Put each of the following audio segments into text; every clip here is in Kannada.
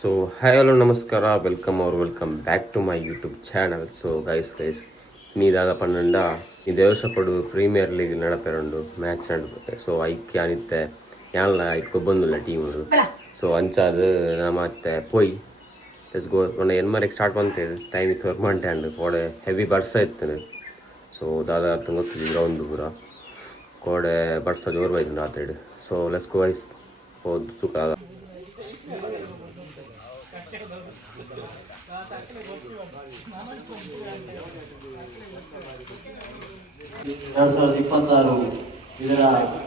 ಸೊ ಹಾಯ್ ಹಲೋ ನಮಸ್ಕಾರ welcome back to my YouTube channel. So guys నీ దాదాపు ఈ దేవసపడు ప్రీమియర్ లీగ్ నడపేరండు ಮ್ಯಾಚ್ ನಡಪೆ. ಸೊ ಐಕ್ಯ ಅನಿತ್ತೆ ಯಾನ್ಲ ಇಟ್ಕೊ ಬಂದಿಲ್ಲ ಟೀಮರು. ಸೊ ಅಂಚಾದು ನಾ ಮತ್ತೆ ಪೋಯ್ ಲೆಟ್ಸ್ ಗೋ ಮೊನ್ನೆ ಎನ್ಮರೆಗೆ ಸ್ಟಾರ್ಟ್ ಬಂತೇವೆ ಟೈಮ್ ಇತ್ತು ವರ್ಕ್ ಮಾಡ್ಟ್ಯಾಂಡು ಕೋಡೆ ಹೆವಿ ಬರ್ಸ ಇತ್ತು. ಸೊ ದಾದಾపు ಗೊತ್ತಿದ್ದು ಗ್ರೌಂಡ್ ಪೂರ ಕೋಡೆ ಬರ್ಸ ಜೋರು ಬೈತು ಆ side. So let's go guys ಹೋದ್ ಸುಖ 2026 ಇದರ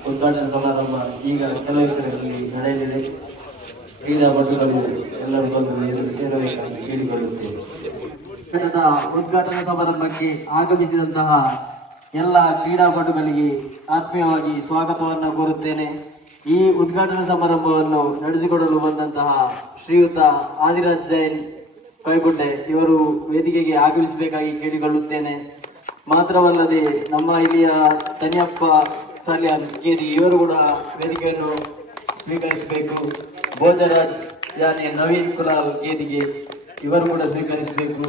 ಉದ್ಘಾಟನಾ ಸಮಾರಂಭ ಈಗ ಕೆಲವು ದಿವಸಗಳಲ್ಲಿ ನಡೆಯಲಿದೆ. ಕ್ರೀಡಾಪಟುಗಳು ಎಲ್ಲರೂ ಬಂದು ಇದರಲ್ಲಿ ಸೇರಬೇಕಾಗಿ ಕೇಳಿಕೊಳ್ಳುತ್ತೇವೆ. ಉದ್ಘಾಟನಾ ಸಮಾರಂಭಕ್ಕೆ ಆಗಮಿಸಿದಂತಹ ಎಲ್ಲ ಕ್ರೀಡಾಪಟುಗಳಿಗೆ ಆತ್ಮೀಯವಾಗಿ ಸ್ವಾಗತವನ್ನು ಕೋರುತ್ತೇನೆ. ಈ ಉದ್ಘಾಟನಾ ಸಮಾರಂಭವನ್ನು ನಡೆಸಿಕೊಡಲು ಬಂದಂತಹ ಶ್ರೀಯುತ ಆದಿರಾಜ್ ಜೈನ್ ಕೈಗುಡ್ಡೆ ಇವರು ವೇದಿಕೆಗೆ ಆಗಮಿಸಬೇಕಾಗಿ ಕೇಳಿಕೊಳ್ಳುತ್ತೇನೆ. ಮಾತ್ರವಲ್ಲದೆ ನಮ್ಮ ಇಲ್ಲಿಯ ತನಿಯಪ್ಪ ಸಾಲ್ಯಾನ್ ಕೇರಿ ಇವರು ಕೂಡ ವೇದಿಕೆಯನ್ನು ಸ್ವೀಕರಿಸಬೇಕು. ಭೋಜರಾಜ್ ಯಾನೆ ನವೀನ್ ಕುಲಾಲ್ ಕೇದಿಗೆ ಇವರು ಕೂಡ ಸ್ವೀಕರಿಸಬೇಕು.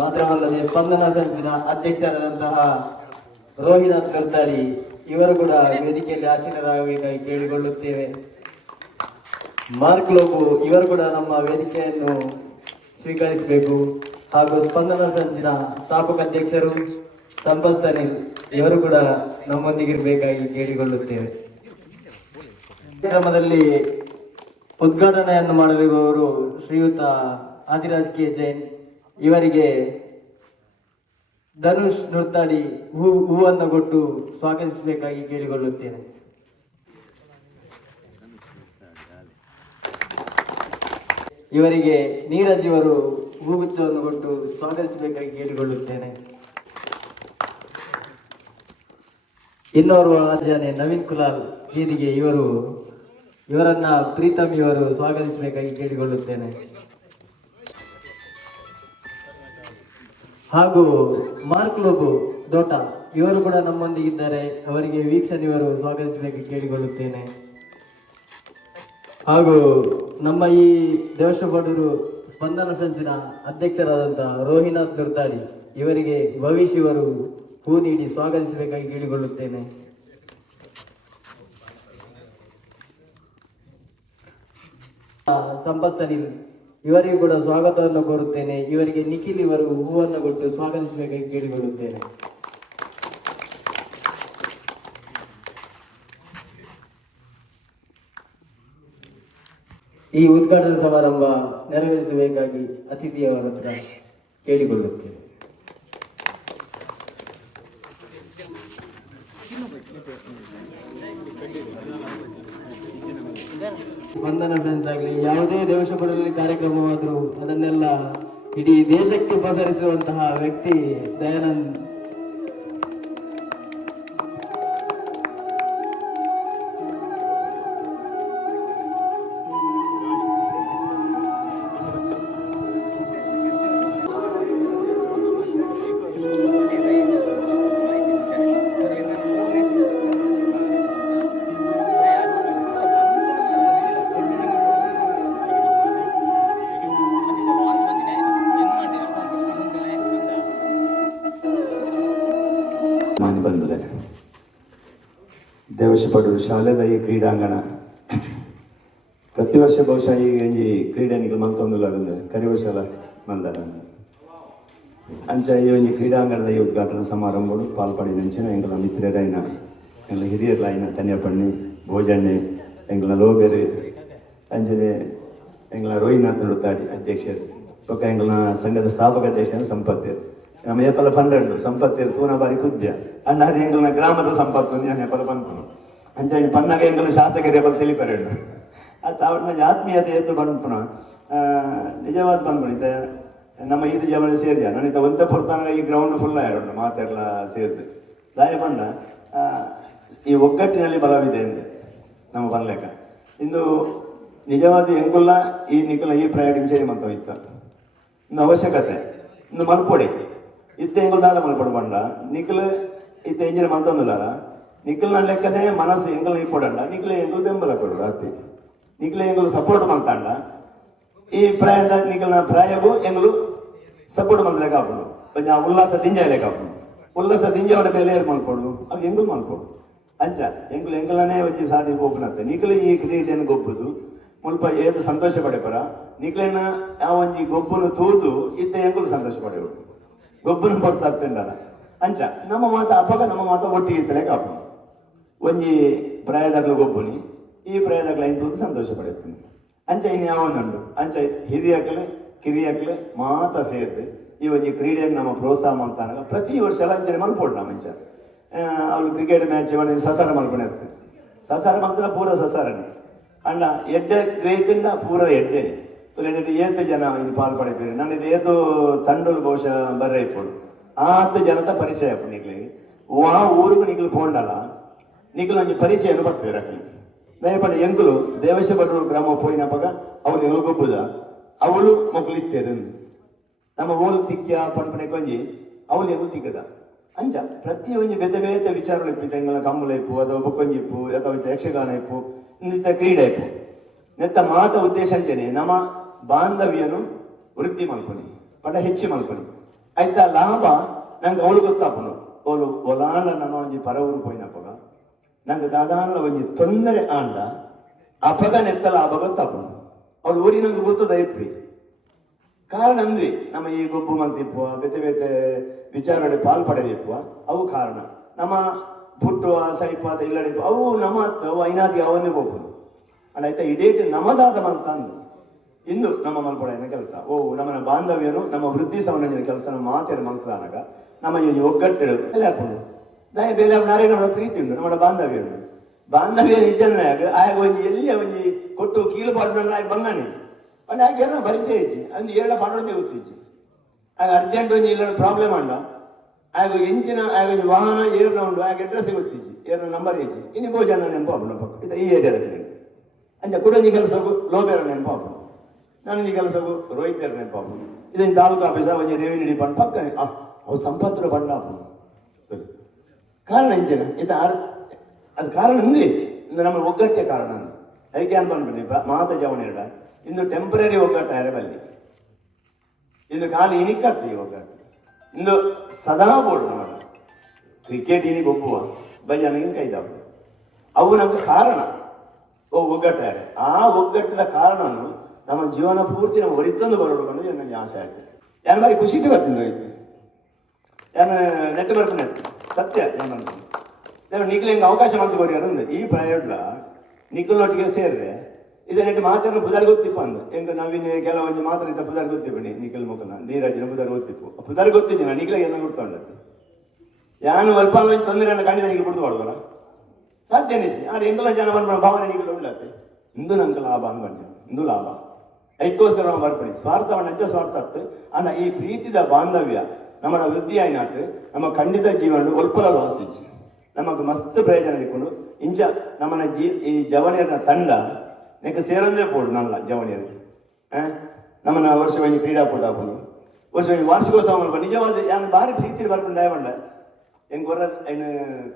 ಮಾತ್ರವಲ್ಲದೆ ಸ್ಪಂದನಾ ಸಂಸ್ಥೆಯ ಅಧ್ಯಕ್ಷರಾದಂತಹ ರೋಹಿನಾಥ್ ಕರ್ತಾಡಿ ಇವರು ಕೂಡ ವೇದಿಕೆಯಲ್ಲಿ ಆಸೀನರಾಗಬೇಕಾಗಿ ಕೇಳಿಕೊಳ್ಳುತ್ತೇವೆ. ಮಾರ್ಕ್ ಲೋಬು ಇವರು ಕೂಡ ನಮ್ಮ ವೇದಿಕೆಯನ್ನು ಸ್ವೀಕರಿಸಬೇಕು. ಹಾಗೂ ಸ್ಪಂದನಾ ಸಂಸ್ಥೆಯ ಸ್ಥಾಪಕ ಅಧ್ಯಕ್ಷರು ಸಂಪತ್ ಸನಿಲ್ ಇವರು ಕೂಡ ನಮ್ಮೊಂದಿಗಿರಬೇಕಾಗಿ ಕೇಳಿಕೊಳ್ಳುತ್ತೇವೆ. ಕಾರ್ಯಕ್ರಮದಲ್ಲಿ ಉದ್ಘಾಟನೆಯನ್ನು ಮಾಡಲಿರುವವರು ಶ್ರೀಯುತ ಆದಿರಾಜ್ ಕೆ ಜೈನ್ ಇವರಿಗೆ ಧನುಷ್ ನುರ್ತಾಡಿ ಹೂವನ್ನು ಕೊಟ್ಟು ಸ್ವಾಗತಿಸಬೇಕಾಗಿ ಕೇಳಿಕೊಳ್ಳುತ್ತೇನೆ. ಇವರಿಗೆ ನೀರಜ್ ಇವರು ಹೂಗುಚ್ಛವನ್ನು ಕೊಟ್ಟು ಸ್ವಾಗತಿಸಬೇಕಾಗಿ ಕೇಳಿಕೊಳ್ಳುತ್ತೇನೆ. ಇನ್ನೋರ್ವ ಆಜಾನೆ ನವೀನ್ ಕುಲಾಲ್ ಹೀರಿಗೆ ಇವರನ್ನ ಪ್ರೀತಮ್ ಇವರು ಸ್ವಾಗತಿಸಬೇಕಾಗಿ ಕೇಳಿಕೊಳ್ಳುತ್ತೇನೆ. ಹಾಗೂ ಮಾರ್ಕ್ ಲೋಬು ದೋಟ ಇವರು ಕೂಡ ನಮ್ಮೊಂದಿಗಿದ್ದಾರೆ. ಅವರಿಗೆ ವೀಕ್ಷಣ್ ಇವರು ಸ್ವಾಗತಿಸಬೇಕಾಗಿ ಕೇಳಿಕೊಳ್ಳುತ್ತೇನೆ. ಹಾಗೂ ನಮ್ಮ ಈ ದೇವಶಪಡೂರು ಸ್ಪಂದನ ಸಂಸ್ಥೆಯ ಅಧ್ಯಕ್ಷರಾದಂತಹ ರೋಹಿನಾಥ್ ನುರ್ತಾಡಿ ಇವರಿಗೆ ಭವಿಷ್ ಇವರು ಹೂ ನೀಡಿ ಸ್ವಾಗತಿಸಬೇಕಾಗಿ ಕೇಳಿಕೊಳ್ಳುತ್ತೇನೆ. ಸಂಪತ್ ಸನಿಲ್ ಇವರಿಗೂ ಕೂಡ ಸ್ವಾಗತವನ್ನು ಕೋರುತ್ತೇನೆ. ಇವರಿಗೆ ನಿಖಿಲ್ ಇವರು ಹೂವನ್ನು ಕೊಟ್ಟು ಸ್ವಾಗತಿಸಬೇಕಾಗಿ ಕೇಳಿಕೊಳ್ಳುತ್ತೇನೆ. ಈ ಉದ್ಘಾಟನಾ ಸಮಾರಂಭ ನೆರವೇರಿಸಬೇಕಾಗಿ ಅತಿಥಿಯವರ ಹತ್ರ ಕೇಳಿಕೊಳ್ಳುತ್ತೇನೆ. ಸ್ಪಂದನ ಫ್ರೆಂಡ್ಸ್ ಆಗಲಿ ಯಾವುದೇ ದೇವಶಪಡಲ್ಲಿ ಕಾರ್ಯಕ್ರಮವಾದರೂ ಅದನ್ನೆಲ್ಲ ಇಡೀ ದೇಶಕ್ಕೆ ಪಸರಿಸುವಂತಹ ವ್ಯಕ್ತಿ ದಯಾನಂದ್. ಬಂದಿದೆ ದೇವಶಪಡೂರು ಶಾಲೆದ ಈ ಕ್ರೀಡಾಂಗಣ ಪ್ರತಿ ವರ್ಷ ಬಹುಶಃ ಈ ಕ್ರೀಡೆನಿಗೆ ಮಲ್ತೊಂದುಲಾಗಂದು ಕರಿವರ್ಷಲ ಮಲ್ದಾರ ಅಂಚ ಈ ಒಂಜಿ ಕ್ರೀಡಾಂಗಣದ ಈ ಉದ್ಘಾಟನಾ ಸಮಾರಂಭಗಳು ಪಾಲ್ಪಡಿ ನೆಂಚಿನ ಎಂಗಳ ಮಿತ್ರರೈನ ಎಂಗಳ ಹಿರಿಯರ್ಲಾಯಿನ ತನ್ಯಪಣ್ಣಿ ಭೋಜಣ್ಣೆ ಎಂಗಳ ಲೋಗರು ಅಂಚನೆ ಎಂಗಳ ರೋಹಿನಾಥ್ ನುಡ್ತಾಡಿ ಅಧ್ಯಕ್ಷರು ಪಕ್ಕ ಎಂಗಳ ಸಂಘದ ಸ್ಥಾಪಕ ಅಧ್ಯಕ್ಷರು ಸಂಪತ್ತರು ನಮ್ಮ ಏಪಲ ಪಂಡಂಡು ಸಂಪತ್ತಿರು ತೂನ ಬಾರಿ ಕುದ್ಯ ಅಣ್ಣ ಅದು ಎಂಗಳ ಗ್ರಾಮದ ಸಂಪತ್ತು ನಾನು ಏಪಲ ಪಂಪನು ಅಂಚ ಪನ್ನಾಗ ಎಂಗಳ ಶಾಸಕರು ಏಪಲ ತಿಳಿಪರೆಂಡು ಅದು ಅವ್ರ ಆತ್ಮೀಯತೆ ಎತ್ತು ಪಂಪನ ನಿಜವಾದ ಪಂದ್ಬಿಡಿತ ನಮ್ಮ ಇದು ಜವಳಿ ಸೇರಿಯ ನನಿತ ಒಂದೇ ಪುರ್ತಾನಾಗ ಈ ಗ್ರೌಂಡ್ ಫುಲ್ ಆಯ್ತು ಮಾತೆಲ್ಲ ಸೇರಿದೆ ದಾಯ ಪಂಡ ಈ ಒಗ್ಗಟ್ಟಿನಲ್ಲಿ ಬಲವಿದೆ ಎಂದೆ ನಮ್ಮ ಬನ್ಲೆಕ್ಕ ಇಂದು ನಿಜವಾದ ಎಂಗುಲ್ಲ ಈ ನಿಖಲ ಈ ಪ್ರಯಾಣಿಂಚೇರಿ ಮಂತ ಇತ್ತ ಇನ್ನು ಅವಶ್ಯಕತೆ ಇನ್ನು ಮಲ್ಪೊಡಿ ಇತ್ತೆ ಎಂಗುಲ್ ದಾದ ಮಲ್ಪೊಡು ಬಂಡ ನಿಖಲ್ ಇತ್ತೆ ಎಂಜಿನ ಮಂತೊಂದುಲಾರ ನಿಖಲ್ನ ಲೆಕ್ಕನೆ ಮನಸ್ಸು ಎಂಗಲ್ ಇಪ್ಪೊಡಂಡ ನಿಖಲೆ ಎಂಗುಲ್ ಬೆಂಬಲ ಕೊಡು ಅತ್ತಿ ನಿಖಲೆ ಎಂಗುಲ್ ಸಪೋರ್ಟ್ ಮಂತಾಂಡ ಈ ಪ್ರಾಯದ ನಿಕಲ್ನ ಪ್ರಾಯವು ಎಂಗಳು ಸಪೋರ್ಟ್ ಮಂತ್ರ ಕಾಪುಡು ಕೊಂಚ ಉಲ್ಲಾಸ ದಿಂಜಾಲೆ ಕಾಪುಡು ಉಲ್ಲಾಸ ದಿಂಜಾವಡ ಮೇಲೆ ಏರ್ ಮಾಡ್ಕೊಡು ಅವು ಎಂಗುಲ್ ಮಾಡ್ಕೊಡು ಅಂಚ ಎಂಗುಲನೇ ಒಂಜಿ ಸಾಧಿ ಗೊಬ್ಬನತ್ತೆ ನಿಕಲು ಈ ಕ್ರೀಡೆಯನ್ನು ಗೊಬ್ಬುದು ಮುಲ್ಪ ಏದು ಸಂತೋಷ ಪಡೆಪರ ನಿಕ್ಲೆನ ಆ ಒಂಜಿ ಗೊಬ್ಬನು ತೂದು ಇದ್ದ ಎಂಗುಲು ಸಂತೋಷ ಪಡೆವು ಗೊಬ್ಬನ ಬರ್ತಾಗ್ತಿಂಡಲ್ಲ ಅಂಚ ನಮ್ಮ ಮಾತ ಅಪಗ ನಮ್ಮ ಮಾತ ಒಟ್ಟಿಗೆ ಇತ್ತಲೇ ಕಾಪು ಒಂಜಿ ಪ್ರಾಯದಾಗ್ಲು ಗೊಬ್ಬುನಿ ಈ ಪ್ರಾಯದಾಗ್ಲ ಇಂತೂದು ಸಂತೋಷ ಪಡೆಯುತ್ತೀನಿ ಅಂಚ ಇನ್ನು ಯಾವನುಂಡು ಅಂಚ ಹಿರಿಯಕ್ಲೆ ಕಿರಿಯಕ್ಲೆ ಮಾತ ಸೇರ್ದು ಈ ಒಂಜಿ ಕ್ರೀಡೆಯನ್ನು ನಮ್ಮ ಪ್ರೋತ್ಸಾಹ ಮಾಡ್ತಾನಾಗ ಪ್ರತಿ ವರ್ಷ ಅಂಚನೆ ಮಲ್ಪೋಡು ನಮ್ಮ ಮಂಚ ಅವ್ರು ಕ್ರಿಕೆಟ್ ಮ್ಯಾಚ್ ಸಸಾರ ಮಲ್ಪಣೆ ಇರ್ತದೆ ಸಸಾರ ಮಾತ್ರ ಪೂರ ಸಸಾರನೇ ಅಂಡ ಎಡ್ಡೆ ಗ್ರೇತಿಂದ ಪೂರ ಎಡ್ಡೆನೆ ಏತು ಜನ ಇನ್ನು ಪಾಲ್ಪಡಿಪೇರಿ ನಾನು ಇದು ಏತು ತಂಡಲು ಬಹುಶಃ ಬರ್ರೆ ಇಪ್ಪಡು ಆತ ಜನತ ಪರಿಚಯ ಅಪ್ಪ ನಿಕ್ಲಿಗೆ ಆ ಊರಿಗೂ ನಿಕ್ಲು ಪೋಂಡಲ್ಲ ನಿಕ್ಲು ಒಂಜಿ ಪರಿಚಯನು ಬರ್ತದೆ ಅಕ್ಲಿ ದಯಪಡ ಎಂಕುಲು ದೇವಶ ಭಟ್ರು ಗ್ರಾಮ ಪೋಯಿನಪ್ಪಗ ಅವಳು ಎಂಗಳು ಗೊಬ್ಬುದ ಅವಳು ಮಕ್ಕಳು ಇತ್ತೇರು ನಮ್ಮ ಓಲು ತಿಕ್ಕ ಪಣಪಣೆ ಕೊಂಜಿ ಅವಳು ಎಂಗಳು ತಿಕ್ಕದ ಅಂಚ ಪ್ರತಿ ಒಂಜಿ ಬೇತೆ ಬೇತೆ ವಿಚಾರಗಳು ಇಪ್ಪಿತ ಎಂಗಳ ಕಮ್ಮಲ ಇಪ್ಪು ಅಥವಾ ಬೊಕ್ಕೊಂಜಿ ಇಪ್ಪು ಅಥವಾ ಯಕ್ಷಗಾನ ಇಪ್ಪು ನಿತ್ತ ಕ್ರೀಡೆ ಇಪ್ಪು ನೆತ್ತ ಮಾತ ಉದ್ದೇಶ ಅಂಚನೆ ನಮ್ಮ ಬಾಂಧವ್ಯನು ವೃದ್ಧಿ ಮಲ್ಪನಿ ಪಟ ಹೆಚ್ಚು ಮಲ್ಪನಿ ಆಯ್ತಾ ಲಾಭ ನಂಗೆ ಅವಳು ಗೊತ್ತಾಪನು ಅವಳು ಒಲಾಂಡ ನಮ್ಮ ಒಂಜಿ ಪರ ಊರು ಪೋಯಿನಪ್ಪಗ ನಂಗೆ ದಾದಾಂಡ ಒಂಜಿ ತೊಂದರೆ ಆಂಡ ಅಪಗ ನೆತ್ತ ಲಾಭ ಗೊತ್ತಾಪನು ಅವಳು ಊರಿ ನಂಗೆ ಗೊತ್ತದ ಇಪ್ಪಿ ಕಾರಣ ಅಂದ್ರಿ ನಮ್ಮ ಈ ಗೊಬ್ಬು ಮಲ್ತಿಪ್ಪುವ ಬೇತೆ ಬೇತೆ ವಿಚಾರಗಳು ಪಾಲ್ಪಡೆದಿಪ್ಪುವ ಅವು ಕಾರಣ ನಮ್ಮ ಪುಟ್ಟುವ ಸೈಪಾದ ಇಲ್ಲಡಿಪ್ಪು ಅವು ನಮ್ಮ ಅವು ಐನಾದಿ ಅವನ್ನೇ ಹೋಗುದು ಅಲ್ಲ ಆಯ್ತಾ ಇಡೇಟ್ ನಮ್ಮದಾದ ಮಲ್ತ ಅಂದು ಇಂದು ನಮ್ಮ ಮಲ್ಪಡೆಯ ಕೆಲಸ ನಮ್ಮನ ಬಾಂಧವ್ಯನು ನಮ್ಮ ವೃದ್ಧಿ ಸಂಬಂಧಿಸಿದ ಕೆಲಸ ನಮ್ಮ ಮಾತೇರು ಮಲ್ತದಾನಾಗ ನಮ್ಮ ಈ ಒಗ್ಗಟ್ಟು ಎಲ್ಲ ಹಾಕೊಂಡು ದಯ ಬೇರೆ ನಾರೇ ನಮ್ಮ ಪ್ರೀತಿ ಉಂಟು ನಮ್ಮ ಬಾಂಧವ್ಯ ಉಂಟು ಬಾಂಧವ್ಯ ನಿಜನಾಗ ಆಗ ಒಂಜಿ ಎಲ್ಲಿ ಒಂಜಿ ಕೊಟ್ಟು ಕೀಲು ಪಾಡ್ನ ಬಂಗಾಣಿ ಅಂದ್ರೆ ಆಗ ಏನೋ ಪರಿಚಯ ಇಚ್ಚಿ ಅಂದು ಏಳ ಪಾಡೋದೇ ಗೊತ್ತಿಚ್ಚಿ ಆಗ ಅರ್ಜೆಂಟ್ ಒಂಜಿ ಇಲ್ಲ ಪ್ರಾಬ್ಲಮ್ ಅಂಡ ಆಗ ಎಂಚಿನ ಆಗ ವಾಹನ ಏರ್ನ ಉಂಡು ಆಗ ಅಡ್ರೆಸ್ ಗೊತ್ತಿಚ್ಚಿ ಏರ್ನ ನಂಬರ್ ಇಚ್ಚಿ ಇನ್ನು ಭೋಜನ ನೆನಪಾಪು ಪಕ್ಕ ಈ ಏರಿಯಾದ ಅಂಚ ಕುಡಂಜಿ ಕೆಲಸವು ಲೋಬೇರ ನೆನಪಾಪು ನನಗೆ ಕೆಲಸವು ರೋಹಿತರ್ ನೆನಪಾಪು ಇದನ್ನು ತಾಲೂಕು ಆಫೀಸ ಒಂಜಿ ರೆವಿನ್ಯೂ ಡಿಪಾರ್ಟ್ ಪಕ್ಕನೆ ಅವು ಸಂಪತ್ತರ ಬಂಡಾಪು ಕಾರಣ ಇಂಚಿನ ಅದು ಕಾರಣ ಅಂದ್ರೆ ನಮ್ಮ ಒಗ್ಗಟ್ಟೆ ಕಾರಣ ಅಂತ ಅದಕ್ಕೆ ಅನ್ಕೊಂಡ್ಬಿಡಿ ಮಾತ ಜವನಿರಡ ಇಂದು ಟೆಂಪರರಿ ಒಗ್ಗಟ್ಟಾರೆ ಬಲ್ಲಿ ಇಂದು ಕಾಲು ಇನಿಕತ್ತೆ ಈ ಒಗ್ಗಟ್ಟು ಇಂದು ಸದಾ ಬೋರ್ಡ್ ನಮ್ಮ ಕ್ರಿಕೆಟ್ ಇನಿ ಒಬ್ಬುವ ಬಯ್ಯನಿಗೆ ಕೈದಾವು ಅವು ನಮ್ಗೆ ಕಾರಣ ಒಗ್ಗಟ್ಟಾರೆ ಆ ಒಗ್ಗಟ್ಟದ ಕಾರಣವನ್ನು ನಮ್ಮ ಜೀವನ ಪೂರ್ತಿ ನಾವು ಹೊರಿತಂದು ಬರೋದು ನನಗೆ ಆಸೆ ಆಗ್ತದೆ ಯಾರು ಬಾರಿ ಖುಷಿಗೆ ಬರ್ತೀನಿ ರೋಹಿತ್ ಯಾರು ನೆಟ್ಟು ಬರ್ತೀನಿ ಸತ್ಯ ನಾನು ನಿಖಲ್ ಹೆಂಗೆ ಅವಕಾಶ ಮಾಡ್ಕೊಡಿ ಅದೊಂದು ಈ ಪ್ರಯೋಗ ನಿಖಲ್ನೊಟ್ಟಿಗೆ ಸೇರಿದ್ರೆ ಇದೇ ನೆಟ್ಟು ಮಾತಾಡೋ ಪುದಾರ್ ಗೊತ್ತಿಪ್ಪ ಅಂದ ಹೆಂಗ ನಾವಿನ ಕೆಲವೊಂದು ಮಾತಾಡಿದ ಪುದಾರ್ ಗೊತ್ತಿಪ್ಪಣಿ ನಿಖಲ್ ಮುಖನ ನೀರಾಜಿನ ಪುದಾರ್ ಗೊತ್ತಿಪ್ಪು ಪುದಾರ್ ಗೊತ್ತಿದ್ದಿ ನಾನು ನಿಖಲ ಏನೋ ಗುರ್ತೊಂಡದ್ದು ಯಾನು ಅಲ್ಪ ತೊಂದರೆ ಕಂಡಿದ ನಿಖಲ್ ಬಿಡ್ದು ಮಾಡುವಲ್ಲ ಸಾಧ್ಯ ನಿಜ ಆದ್ರೆ ಎಂಗಲ ಜನ ಬಂದ್ಬಿಡ ಭಾವನೆ ನಿಖಲ್ ಉಳ್ಳತ್ತೆ ಇಂದು ನಂಗೆ ಲಾಭ ಅನ್ಬಂಡೆ ಇಂದು ಲಾಭ ಅದಕ್ಕೋಸ್ಕರ ನಾವು ಬರ್ಪಣಿ ಸ್ವಾರ್ಥವನ್ನ ಹೆಚ್ಚ ಸ್ವಾರ್ಥ ಆಗ್ತು ಅನ್ನ ಈ ಪ್ರೀತಿದ ಬಾಂಧವ್ಯ ನಮ್ಮ ವೃದ್ಧಿ ಆಯ್ನಾತು ನಮ್ಮ ಖಂಡಿತ ಜೀವನ ಒಲ್ಪಲ ವಾಸಿಸಿ ನಮಗೆ ಮಸ್ತ್ ಪ್ರಯೋಜನ ಇಟ್ಕೊಂಡು ಇಂಚ ನಮ್ಮನ್ನ ಈ ಜವನಿಯರ ತಂಡ ನೆಕ್ ಸೇರಂದೇ ಪೋಡು ನಲ್ಲ ಜವನಿಯರಿಗೆ ನಮ್ಮನ್ನ ವರ್ಷ ಒಂಜಿ ಕ್ರೀಡಾಕೂಟ ಹಾಕೊಂಡು ವರ್ಷ ವಾರ್ಷಿಕೋತ್ಸವ ಮಾಡ್ಬ ನಿಜವಾದ ಯಾನು ಭಾರಿ ಪ್ರೀತಿ ಬರ್ಕೊಂಡು ದಯವಂಡ ಹೆಂಗ್ ಹೊರ ಏನು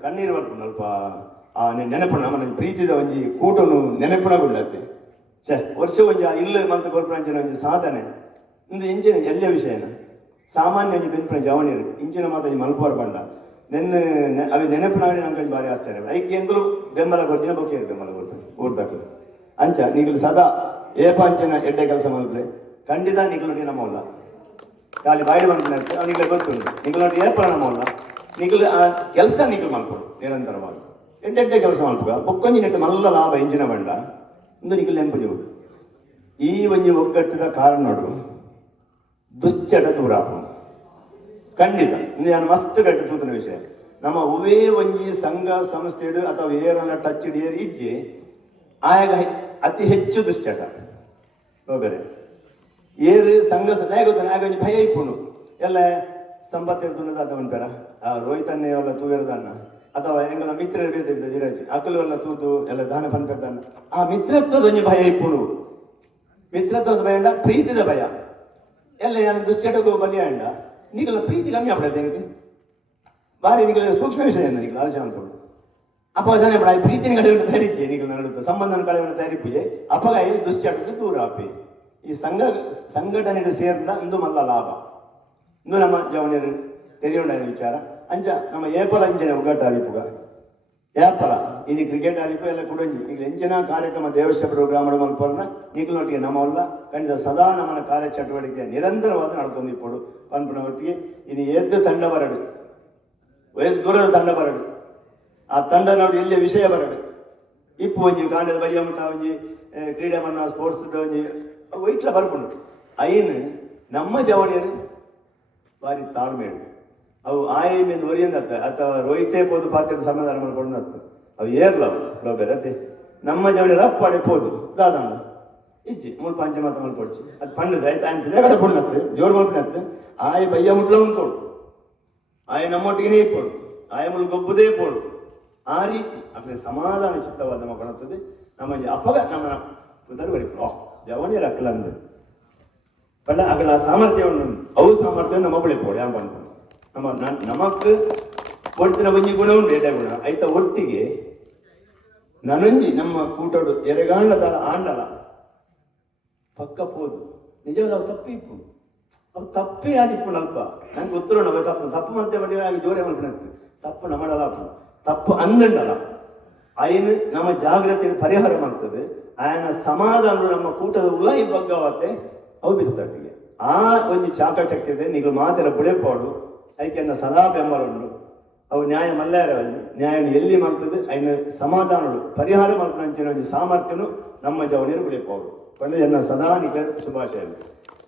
ಕಣ್ಣೀರು ಬರ್ಕೊಂಡು ಅಲ್ಪ ಆ ನೆನಪು ನಮ್ಮನ್ನ ಪ್ರೀತಿದ ಒಂಜಿ ಕೂಟನು ನೆನಪುಣಗೊಳ್ಳತ್ತೆ ವರ್ಷ ಒಂಜಿ ಇಲ್ಲ ಮಂತ್ ಕೊರ್ಪಂಚಿನ ಒಂಜಿ ಸಾಧನೆ ಇಂದು ಇಂಚಿನ ಎಲ್ಲ ವಿಷಯನ ಸಾಮಾನ್ಯ ಬೆನ್ಪುಣ ಜವನಿಯರು ಇಂಚಿನ ಮಾತ ಮಲ್ಪವರ್ ಬಂಡ ಅవి ನೆನಪಿನಾಗಿ ನಂಗೆ ಭಾರಿ ಆಶ್ಚರ್ಯ ಐಕೆ ಎಂದ್ರು ಬೆಂಬಲ ಕೊಡ್ತೀನಿ ಬೊಕ್ಕೆ ಬೆಂಬಲ ಕೊಡ್ತೀನಿ ಊರ್ದಕ್ಕೆ ಅಂಚ ನೀಗಲು ಸದಾ ಏಪಾಂಚಿನ ಎಡ್ಡೆ ಕೆಲಸ ಮಲ್ಪೆ ಖಂಡಿತ ನಿಗಲೊಟ್ಟಿಗೆ ನಮ್ಮಲ್ಲ ಖಾಲಿ ಬಾಯಿಡ್ ಮಾಡ್ತೀನಿ ನಿಗಲ ಗೊತ್ತುಂಟು ನಿಗಲೊಟ್ಟಿಗೆ ಏರ್ಪಡ ನಮ್ಮಲ್ಲ ನಿಗಲು ಆ ಕೆಲಸ ನಿಗಲು ಮಲ್ಪಡು ನಿರಂತರವಾಗಿ ಎಡ್ಡೆಡ್ಡೆ ಕೆಲಸ ಮಲ್ಪುಗ ಬೊಕ್ಕೊಂಜಿ ನೆಟ್ಟು ಮಲ್ಲ ಲಾಭ ಇಂಚಿನ ಬಂಡ ಇಂದು ನಿಗಲು ನೆಂಪುದಿ ಈ ಒಂಜಿ ಒಗ್ಗಟ್ಟದ ಕಾರಣ ನೋಡು ದುಶ್ಚಟ ದೂರ ಖಂಡಿತ ಇಂದು ನಾನು ಮಸ್ತ್ ಗಟ್ಟಿ ತೂತನ ವಿಷಯ ನಮ್ಮ ಒವೇ ಒಂಜಿ ಸಂಘ ಸಂಸ್ಥೆಡು ಅಥವಾ ಏರನ್ನ ಟಚ್ ಏರ್ ಇಜ್ಜಿ ಆಯಾಗ ಅತಿ ಹೆಚ್ಚು ದುಶ್ಚಟ ಬೇರೆ ಏರು ಸಂಘ ಗೊತ್ತಾನೆ ಆಗ ಭಯ ಇಪ್ಪುಂಡು ಎಲ್ಲ ಸಂಪತ್ತು ಇರ್ತುಂಡದ ಅಥವಾ ಪೇರ ರೋಹಿತನ್ನೇ ಎಲ್ಲ ತೂವಿರದನ್ನ ಅಥವಾ ಎಂಗಲ ಮಿತ್ರ ಬೇತಿದ್ದ ಜಿರಾಜಿ ಅಕಲು ಎಲ್ಲ ತೂತು ಎಲ್ಲ ದಾನ ಪನ್ಪೆದ್ದನ್ನ ಆ ಮಿತ್ರತ್ವದ ಒಂಜಿ ಭಯ ಇಪ್ಪುಂಡು ಮಿತ್ರತ್ವದ ಭಯ ಪ್ರೀತಿದ ಭಯ ಎಲ್ಲ ನಾನು ದುಶ್ಚಟಕ್ಕೂ ಬಲಿ ಅಂಡ ನೀಗಲ ಪ್ರೀತಿ ಕಮ್ಮಿ ಆಗ್ಬಿಡತ್ತೆ ನಿನಗೆ ಬಾರಿ ನಿಗಲ ಸೂಕ್ಷ್ಮ ವಿಷಯ ನಿಗಲ ಆಲೋಚನೆ ಅನ್ಕೊಂಡು ಅಪ್ಪ ಅದನ್ನೇ ಬೇಡ ಪ್ರೀತಿನ ಕಳೆಯನ್ನು ತಯಾರಿಜ್ಜೆ ನಿಗಲ ನಡುತ್ತ ಸಂಬಂಧನ ಕಳೆಯನ್ನು ತಯಾರಿಪುಜೆ ಅಪಗ ದುಶ್ಚಟದ ದೂರ ಆಪೆ ಈ ಸಂಘಟನೆಗೆ ಸೇರಿದ ಇಂದು ಮಲ್ಲ ಲಾಭ ಇಂದು ನಮ್ಮ ಜವಣಿಯರು ತೆರೆಯೋಣ ವಿಚಾರ ಅಂಚ ನಮ್ಮ ಏಪಲ ಇಂಚಿನ ಉಗ್ಗಟ್ಟ ಆದಿಪುಗ ಏಪಲ ಇನ್ನು ಕ್ರಿಕೆಟ್ ಆದಿಪು ಎಲ್ಲ ಕುಡಂಜಿ ಈಗ ಎಂಚಿನ ಕಾರ್ಯಕ್ರಮ ದೇವಶ ಪ್ರೋಗ್ರಾಮ್ ಮಲ್ಪರ್ನ ಈಗಲೊಟ್ಟಿಗೆ ನಮ್ಮಲ್ಲ ಖಂಡಿತ ಸದಾ ನಮ್ಮನ ಕಾರ್ಯಚಟುವಟಿಕೆ ನಿರಂತರವಾದ ನಡ್ತೊಂದಿಪ್ಪಡು ಪನ್ಪುನ ಒಟ್ಟಿಗೆ ಇನ್ನು ಎದ್ದು ತಂಡ ಬರಡು ದೂರದ ತಂಡ ಬರಡು ಆ ತಂಡ ನೋಡಿ ಎಲ್ಲಿ ವಿಷಯ ಬರಡು ಇಪ್ಪು ಒಂಜಿ ಕಾಂಡದ ಬಯ್ಯ ಮುಟ್ಟ ಒಂಜಿ ಕ್ರೀಡೆ ಬಣ್ಣ ಸ್ಪೋರ್ಟ್ಸ್ ಒಂಜಿ ವೈಟ್ಲ ಬರ್ಕೊಂಡು ಐನ್ ನಮ್ಮ ಜವಣಿಯರು ಬಾರಿ ತಾಳ್ಮೇಡು ಅವು ಆಯಿ ಮೇಲೆ ಒರಿಯಂದತ್ತ ಅಥವಾ ರೋಹಿತೇ ಪೋದು ಪಾತ್ರದ ಸಮಾಧಾನ ಮಾಡ್ಕೊಂಡತ್ತು ಅವು ಏರ್ಲವು ಬೇರೆ ನಮ್ಮ ಜವಳಿ ರಪ್ಪ ಪೋದು ದಾದಂಡ ಇಜ್ಜಿ ಮೂರು ಪಂಚ ಮಾತ ಮಲ್ಪೊಡ್ಚಿ ಅದು ಪಂಡದ ಆಯ್ತು ಆಯ್ತು ಕಡೆ ಪುಡ್ನತ್ತು ಜೋರು ಮಲ್ಪಿನತ್ತು ಆಯಿ ಬಯ್ಯ ಮುಟ್ಲ ಉಂಟೋಡು ಆಯ ನಮ್ಮೊಟ್ಟಿಗೆ ಇಪ್ಪೋಡು ಆಯ ಮುಲ್ ಗೊಬ್ಬುದೇ ಪೋಡು ಆ ರೀತಿ ಅక్కడ ಸಮಾಧಾನ ಚಿತ್ತವಾದ ಮಕ್ಕಳತ್ತದೆ ನಮಗೆ ಅಪಗ ನಮ್ಮ ಬರೀ ಜವಣಿಯರ ಅಕ್ಕಲ ಅಂದ ಪಂಡ ಅಗಳ ಸಾಮರ್ಥ್ಯವನ್ನು ಅವು ಸಾಮರ್ಥ್ಯ ನಮ್ಮ ಬಳಿ ಪೋಡು ಯಾವ ಅನ್ಕೊಂಡು ನಮಕ್ ಕೊಡ್ತಿನ ಒಂಜಿ ಗುಣ ಉಂಟು ಎಡೆ ಗುಣ ಆಯ್ತ ಒಟ್ಟಿಗೆ ನನಂಜಿ ನಮ್ಮ ಕೂಟೋಡು ಎರೆಗಾಂಡ್ಲ ಆಂಡಲ ಪಕ್ಕ ಪೋದು ನಿಜವಾದ ಅವು ತಪ್ಪಿಪ್ಪು ಅವು ತಪ್ಪೇ ಆದಿಪ್ಪು ಅಲ್ಪ ನಂಗೆ ಗೊತ್ತಿರೋ ನಾವು ತಪ್ಪು ಮತ್ತೆ ಬಡ್ಡಿ ಆಗಿ ಜೋರೇ ಮಲ್ಪಿನತ್ತು ತಪ್ಪು ನಮ್ಮಡಲ ತಪ್ಪು ಅಂದಂಡಲ ಆಯ್ನ ನಮ್ಮ ಜಾಗ್ರತೆ ಪರಿಹಾರ ಮಾಡ್ತದೆ ಆಯನ ಸಮಾಧಾನ ನಮ್ಮ ಕೂಟದ ಉಲ್ಲ ಈ ಬಗ್ಗವತ್ತೆ ಅವು ಬಿಡಿಸ್ತಾಟಿಗೆ ಆ ಒಂದು ಚಾಕಚಕ್ಯ ಇದೆ ನೀವು ಮಾತೆಲ್ಲ ಬುಳೆಪಾಡು ಐಕೆನ್ನ ಸದಾ ಬೆಂಬಲ ಉಂಡು ಅವು ನ್ಯಾಯ ಮಲ್ಲಾರವಲ್ಲಿ ನ್ಯಾಯ ಎಲ್ಲಿ ಮಾಡ್ತದೆ ಐನ ಸಮಾಧಾನಗಳು ಪರಿಹಾರ ಮಾಡ್ಕೊಂಡ ಒಂದು ಸಾಮರ್ಥ್ಯನು ನಮ್ಮ ಜವಣಿಯರು ಬುಳೆಪಾಡು ಪಂಡ ಎನ್ನ ಸದಾ ನಿಗ ಶುಭಾಶಯ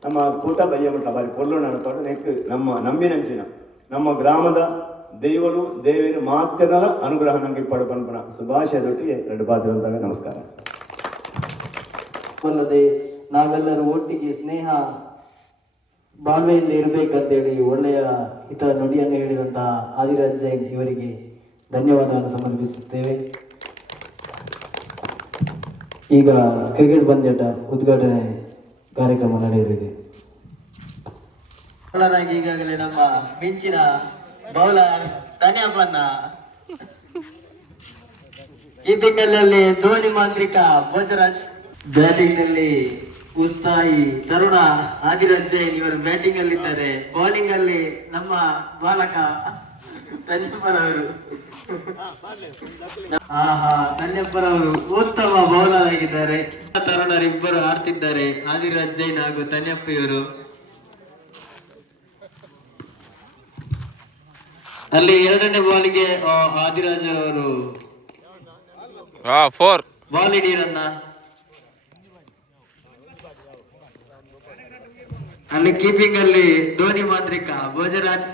ನಮ್ಮ ಕೂಟ ಬಯ್ಯ ಮಟ್ಟ ಬಾರಿ ಪೊಲ್ಲೋಣ ಅನ್ಕೊಂಡು ನೆಕ್ ನಮ್ಮ ನಂಬಿನಂಚಿನ ನಮ್ಮ ಗ್ರಾಮದ ದೈವಲು ದೇವಿಯರು ಮಾತ್ಯಗಳ ಅನುಗ್ರಹ ನಂಗೆ ಪಡು ಪನ್ಪನ ಶುಭಾಶಯದೊಟ್ಟಿಗೆ ಎರಡು ಪಾತ್ರ ಅಂತಾಗ ನಮಸ್ಕಾರ. ಅಲ್ಲದೆ ನಾವೆಲ್ಲರೂ ಒಟ್ಟಿಗೆ ಸ್ನೇಹ ಬಾಳ್ವೆಯಿಂದ ಇರಬೇಕಂತೇಳಿ ಒಳ್ಳೆಯ ಹಿತ ನುಡಿಯನ್ನು ಹೇಳಿದಂತಹ ಆದಿರಾಜ್ ಜೈನ್ ಇವರಿಗೆ ಧನ್ಯವಾದವನ್ನು ಸಮರ್ಪಿಸುತ್ತೇವೆ. ಈಗ ಕ್ರಿಕೆಟ್ ಪಂದ್ಯಾಟ ಉದ್ಘಾಟನೆ ಕಾರ್ಯಕ್ರಮ ನಡೆಯಲಿದೆ. ಈಗಾಗಲೇ ನಮ್ಮ ಮಿಂಚಿನ ಬೌಲರ್ ಧನ್ಯಪನ್ನ, ಕೀಪಿಂಗ್ ನಲ್ಲಿ ಧೋನಿ ಮಾಂತ್ರಿಕ ಭೋಜರಾಜ್, ಬ್ಯಾಟಿಂಗ್ ನಲ್ಲಿ ಉತ್ಸಾಹಿ ತರುಣ ಆದಿರಾಜ್ ಜೈನ್ ಇವರು ಬ್ಯಾಟಿಂಗ್ ಅಲ್ಲಿ ಇದ್ದಾರೆ. ಬೌಲಿಂಗ್ ಅಲ್ಲಿ ನಮ್ಮ ಬಾಲಕ ತನ್ಯಪ್ಪರವರು ತನ್ಯಪ್ಪರವರು ಉತ್ತಮ ಬೌಲರ್ ಆಗಿದ್ದಾರೆ. ತರುಣರಿಬ್ಬರು ಆಡ್ತಿದ್ದಾರೆ, ಆದಿರಾಜ್ ಜೈನ್ ಹಾಗೂ ತನ್ಯಪ್ಪ ಇವರು. ಅಲ್ಲಿ ಎರಡನೇ ಬಾಲಿಗೆ ಆದಿರಾಜ್ ಅವರು ಬಾಲ್ ಹಿಡಿಯರನ್ನ, ಅಲ್ಲಿ ಕೀಪಿಂಗ್ ಅಲ್ಲಿ ಧೋನಿ ಮಾಂತ್ರಿಕ ಭೋಜರಾಜ್.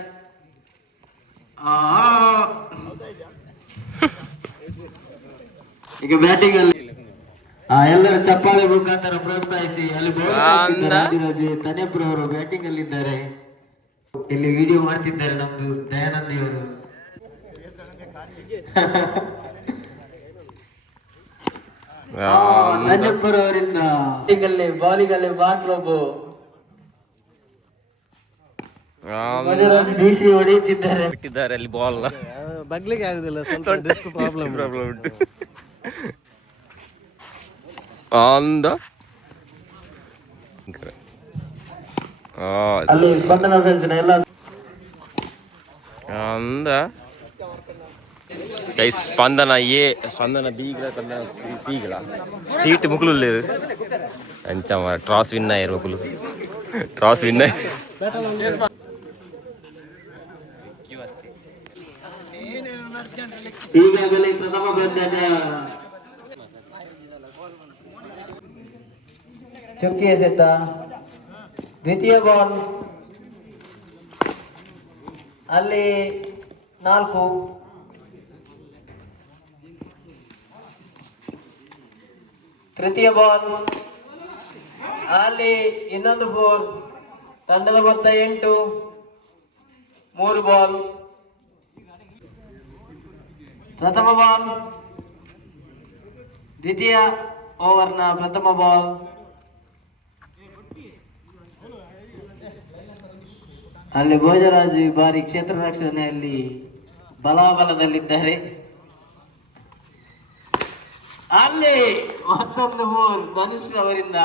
ಈಗ ಬ್ಯಾಟಿಂಗ್ ಅಲ್ಲಿ ಎಲ್ಲರೂ ಚಪ್ಪಾಳೆ ಮುಖಾಂತರ ಪ್ರೋತ್ಸಾಹಿಸಿ ಅಲ್ಲಿ ಆದಿರಾಜ್ ತನೇಪುರವರು ಬ್ಯಾಟಿಂಗ್ ಅಲ್ಲಿ ಇದ್ದಾರೆ. ಇಲ್ಲಿ ವಿಡಿಯೋ ಮಾಡ್ತಿದ್ದಾರೆ ನಮ್ದು ದಯಾನಂದಿ ಅವರು. ತನೇಪುರ ಅವರಿಂದ ಬಾಲಿಂಗ್ ಅಲ್ಲಿ ಬಾಟ್ಲೋಬು ಡಿಸಿ ಹೊಡೆಯುತ್ತಿದ್ದಾರೆ. ಬಿಟ್ಟಿದ್ದಾರೆ ಅಲ್ಲಿ ಬಾಲ್ ಬಗ್ಲಿಕ್ಕೆ ಆಗುದಿಲ್ಲ, ಸ್ವಲ್ಪ ಡಿಸ್ಕ್ ಪ್ರಾಬ್ಲಮ್ ಉಂಟು. ಆನ್ ಅಲ್ಲಿ ಸ್ಪಂದನ ಎಲ್ಲ స్పందన ఏ స్పందన బీగ్రా స్పందన సీగ్రా సీట్ ముకులు లేదు అంత ట్రాస్ విన్ అయ్యారు ముకులు ట్రాస్ విన్ ಈಗಾಗಲೇ ಪ್ರಥಮ ಪಂದ್ಯದ ಚುಕ್ಕಿ ಎಸೆತ, ದ್ವಿತೀಯ ಬಾಲ್ ಅಲ್ಲಿ 4, ತೃತೀಯ ಬಾಲ್ ಅಲ್ಲಿ ಇನ್ನೊಂದು 4, ತಂಡದ ಮೊತ್ತ 8, 3 ಬಾಲ್. ಪ್ರಥಮ ಬಾಲ್, ದ್ವಿತೀಯ ಓವರ್ನ ಪ್ರಥಮ ಬಾಲ್. ಅಲ್ಲಿ ಭೋಜರಾಜ್ ಬಾರಿ ಕ್ಷೇತ್ರ ರಕ್ಷಣೆಯಲ್ಲಿ ಬಲಾಬಲದಲ್ಲಿದ್ದಾರೆ. ಅಲ್ಲಿ ಮತ್ತೊಂದು 3 ಧನುಷ್ ಅವರಿಂದ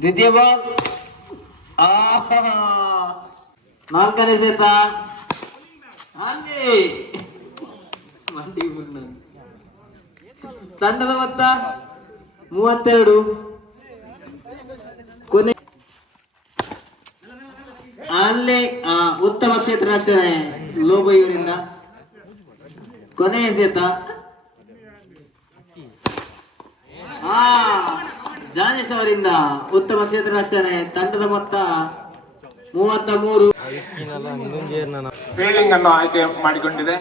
ದ್ವಿತೀಯ ಬಾಲ್, ನಾಲ್ಕನೇ ಸೆತ ಅಲ್ಲಿ ಮಂಡಿ ಮುನ್ನ. ತಂಡದ ಮೊತ್ತ 32. ಕೊನೆ ಅಲ್ಲೇ ಉತ್ತಮ ಕ್ಷೇತ್ರ ರಕ್ಷಣೆ ಲೋಬೋ ಇವರಿಂದ. ಕೊನೆಯ ಸೆತ ಜಾನೇಶ್ ಅವರಿಂದ ಉತ್ತಮ ಕ್ಷೇತ್ರ ರಕ್ಷಣೆ. ತಂಡದ ಮೊತ್ತ 33. ಫೀಲ್ಡಿಂಗ್ ಅನ್ನು ಆಯ್ಕೆ ಮಾಡಿಕೊಂಡಿದೆ.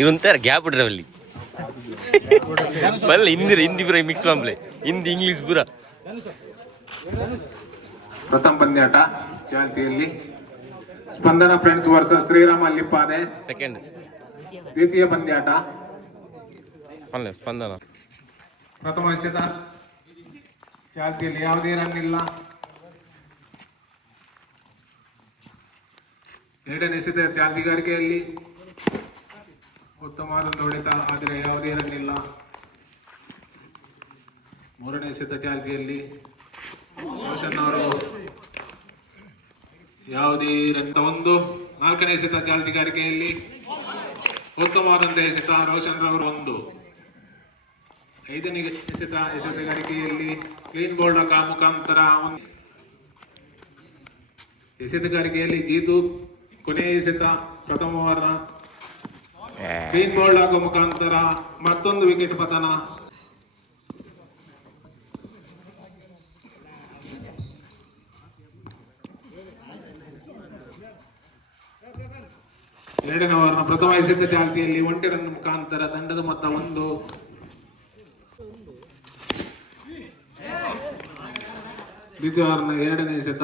ಇವಂತಾರೆ ಗ್ಯಾಪ್ ಇಡ್ರವಲ್ಲಿ ಬಲ್ಲ ಹಿಂದಿ ಪೂರ ಮಿಕ್ಸ್ ಮಾಡ್ಲೆ, ಹಿಂದಿ ಇಂಗ್ಲಿಷ್ ಪೂರ. ಪ್ರಥಮ ಪಂದ್ಯಾಟ ಚಾಲ್ತಿಯಲ್ಲಿ ಸ್ಪಂದನ ಫ್ರೆಂಡ್ಸ್ ವರ್ಸಸ್ ಶ್ರೀರಾಮ ಲಿಪ್ಪಾದೆ. ಸೆಕೆಂಡ್ ದ್ವಿತೀಯ ಪಂದ್ಯಾಟ ಸ್ಪಂದನ. ಪ್ರಥಮ ಎಸೆತ ಚಾಲ್ತಿಯಲ್ಲಿ ಯಾವುದೇ ರನ್ ಇಲ್ಲ. ಎರಡನೇ ಎಸೆತ ಚಾಲ್ತಿಗಾರಿಕೆಯಲ್ಲಿ ಉತ್ತಮವಾದ ಹೊಡೆತ, ಆದರೆ ಯಾವುದೇ ರನ್ ಇಲ್ಲ. ಮೂರನೇ ಎಸೆತ ಚಾಲ್ತಿಯಲ್ಲಿ ರೋಷನ್ ಅವರು ಯಾವುದೇ ರನ್ ಒಂದು. ನಾಲ್ಕನೇ ಎಸೆತ ಚಾಲ್ತಿಗಾರಿಕೆಯಲ್ಲಿ ಉತ್ತಮವಾದಂತಹ ಎಸೆತ ರೋಷನ್ ರವರು 1. ಐದನೇ ಎಸೆತಗಾರಿಕೆಯಲ್ಲಿ ಕ್ಲೀನ್ ಬೋಲ್ಡ್ ಮುಖಾಂತರ ಎಸೆತಗಾರಿಕೆಯಲ್ಲಿ ಜೀತು. ಕೊನೆಯ ಎಸೆತ ಪ್ರಥಮ ಓವರ್ನ ಕ್ಲೀನ್ ಬೋಲ್ಡ್ ಆಗುವ ಮುಖಾಂತರ ಮತ್ತೊಂದು ವಿಕೆಟ್ ಪತನ. ಎರಡನೇ ಓವರ್ನ ಪ್ರಥಮ ಎಸೆತ ಚಾಲ್ತಿಯಲ್ಲಿ 1 ರನ್ ಮುಖಾಂತರ ತಂಡದ ಮೊತ್ತ 1. ದ್ವಿತೀಯ ಓವರ್ನ ಎರಡನೇ ಎಸೆತ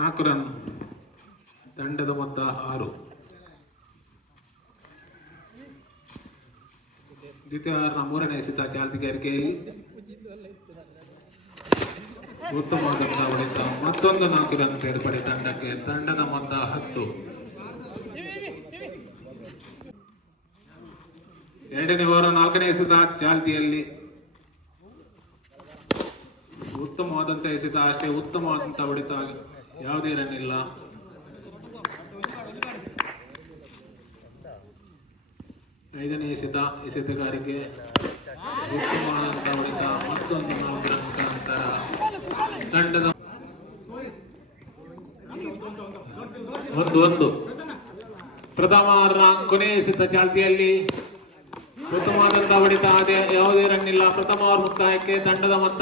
4 ರನ್, ತಂಡದ ಮೊತ್ತ 6. ದ್ವಿತೀಯ ಓವರ್ನ ಮೂರನೇ ಎಸೆತ ಚಾಲ್ತಿಗಾರಿಕೆಯಲ್ಲಿ ಉತ್ತಮವಾದಂತಹ ಹೊಡೆತ, ಮತ್ತೊಂದು 4 ರನ್ ಸೇರ್ಪಡೆ ತಂಡಕ್ಕೆ. ತಂಡದ ಮೊತ್ತ 10. ಎರಡನೇ ಓವರ್ ನಾಲ್ಕನೇ ಎಸೆತ ಚಾಲ್ತಿಯಲ್ಲಿ ಉತ್ತಮವಾದಂತ ಎಸೆತ, ಅಷ್ಟೇ ಉತ್ತಮವಾದಂತ ಹೊಡೆತ, ಯಾವುದೇ ರನ್ ಇಲ್ಲ. ಐದನೇ ಎಸೆತಗಾರಿಕೆ ಉತ್ತಮವಾದಂತ ಹೊಡೆತ, ಮತ್ತೊಂದು 4 ರನ್ ಮುಖಾಂತರ ತಂಡದ 1. ಪ್ರಥಮ ಓವರ್ನ ಕೊನೆಯ ಎಸೆತ ಚಾಲ್ತಿಯಲ್ಲಿ ಉತ್ತಮವಾದಂತಹ ಹೊಡೆತ, ಅದೇ ಯಾವುದೇ ರನ್ ಇಲ್ಲ. ಪ್ರಥಮ ಓವರ್ ಮುಕ್ತಾಯಕ್ಕೆ ತಂಡದ ಮೊತ್ತ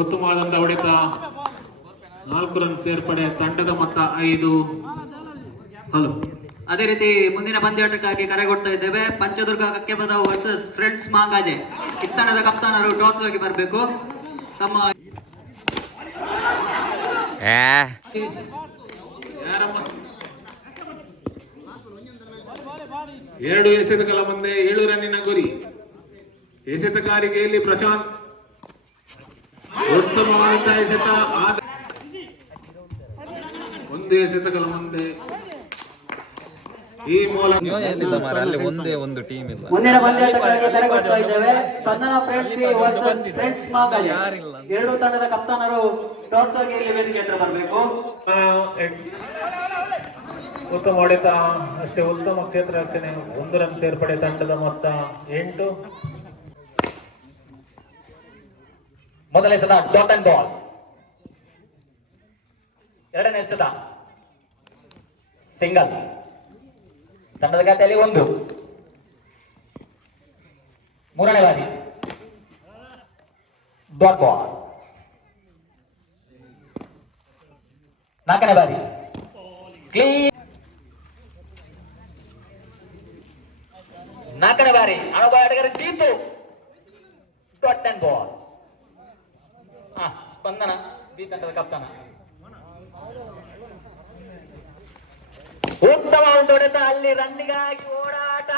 ಉತ್ತಮವಾದಂತಹ ಹೊಡೆತ, 4 ರನ್ ಸೇರ್ಪಡೆ, ತಂಡದ ಮೊತ್ತ 5. ಹಲೋ. ಅದೇ ರೀತಿ ಮುಂದಿನ ಪಂದ್ಯಾಟಕ್ಕಾಗಿ ಕರೆ ಕೊಡ್ತಾ ಇದ್ದೇವೆ. ಪಂಚದುರ್ಗ ಕಕ್ಕೆಪದ ವರ್ಸಸ್ ಫ್ರೆಂಡ್ಸ್ ಮಾಂಗಾಜೆ. ಕಿತ್ತಣದ ಕಪ್ತಾನರು ಟಾಸ್ಗಾಗಿ ಬರಬೇಕು. ತಮ್ಮ ಎರಡು ಎಸೆತಗಳ ಮುಂದೆ 7 ರನ್ನಿನ ಗುರಿ. ಎಸೆತಗಾರಿಕೆಯಲ್ಲಿ ಪ್ರಶಾಂತ್ ಉತ್ತಮವಾದಂತಹ ಎಸೆತ, ಒಂದು ಎಸೆತಗಳ ಮುಂದೆ ಈ ಮೂಲಕ ಮುಂದಿನ ಪಂದ್ಯಾಟಕ್ಕಾಗಿ ಕರೆ ಕೊಡ್ತಾ ಇದ್ದೇವೆ. ಸ್ಪಂದನ ಫ್ರೆಂಡ್ಸ್ ವರ್ಸಸ್ ಫ್ರೆಂಡ್ಸ್ ಮಾಂಗಾಜೆ. ಎರಡು ತಂಡದ ಕಪ್ತಾನರು ಟಾಸ್ಗಾಗಿ ಇಲ್ಲಿ ವೇದಿಕೆ ಹತ್ರ ಬರಬೇಕು. ಉತ್ತಮ ಹೊಡೆತ, ಅಷ್ಟೇ ಉತ್ತಮ ಕ್ಷೇತ್ರ ರಕ್ಷಣೆ, 1 ರನ್ ಸೇರ್ಪಡೆ, ತಂಡದ ಮೊತ್ತ 8. ಮೊದಲನೇ ಸಲ ಡಾಟ್ ಅಂಡ್ ಬಾಲ್. ಎರಡನೇ ಸಲ ಸಿಂಗಲ್. ತಂಡದ ಖಾತೆಯಲ್ಲಿ 1. ಮೂರನೇ ಬಾರಿ ಡಾಟ್ ಬಾಲ್. ನಾಲ್ಕನೇ ಬಾರಿ ಕ್ಲೀನ್. 4ನೇ ಬಾರಿ ಅನುಭವ ಆಟಗಾರ Jeetu. Dot and ball. Spandana B ತಂಡದ ಕಪ್ತಾನ. ಉತ್ತಮವಾದ ಹೊಡೆತ, ಅಲ್ಲಿ ರನ್ನಿಗಾಗಿ ಓಡಾಟ,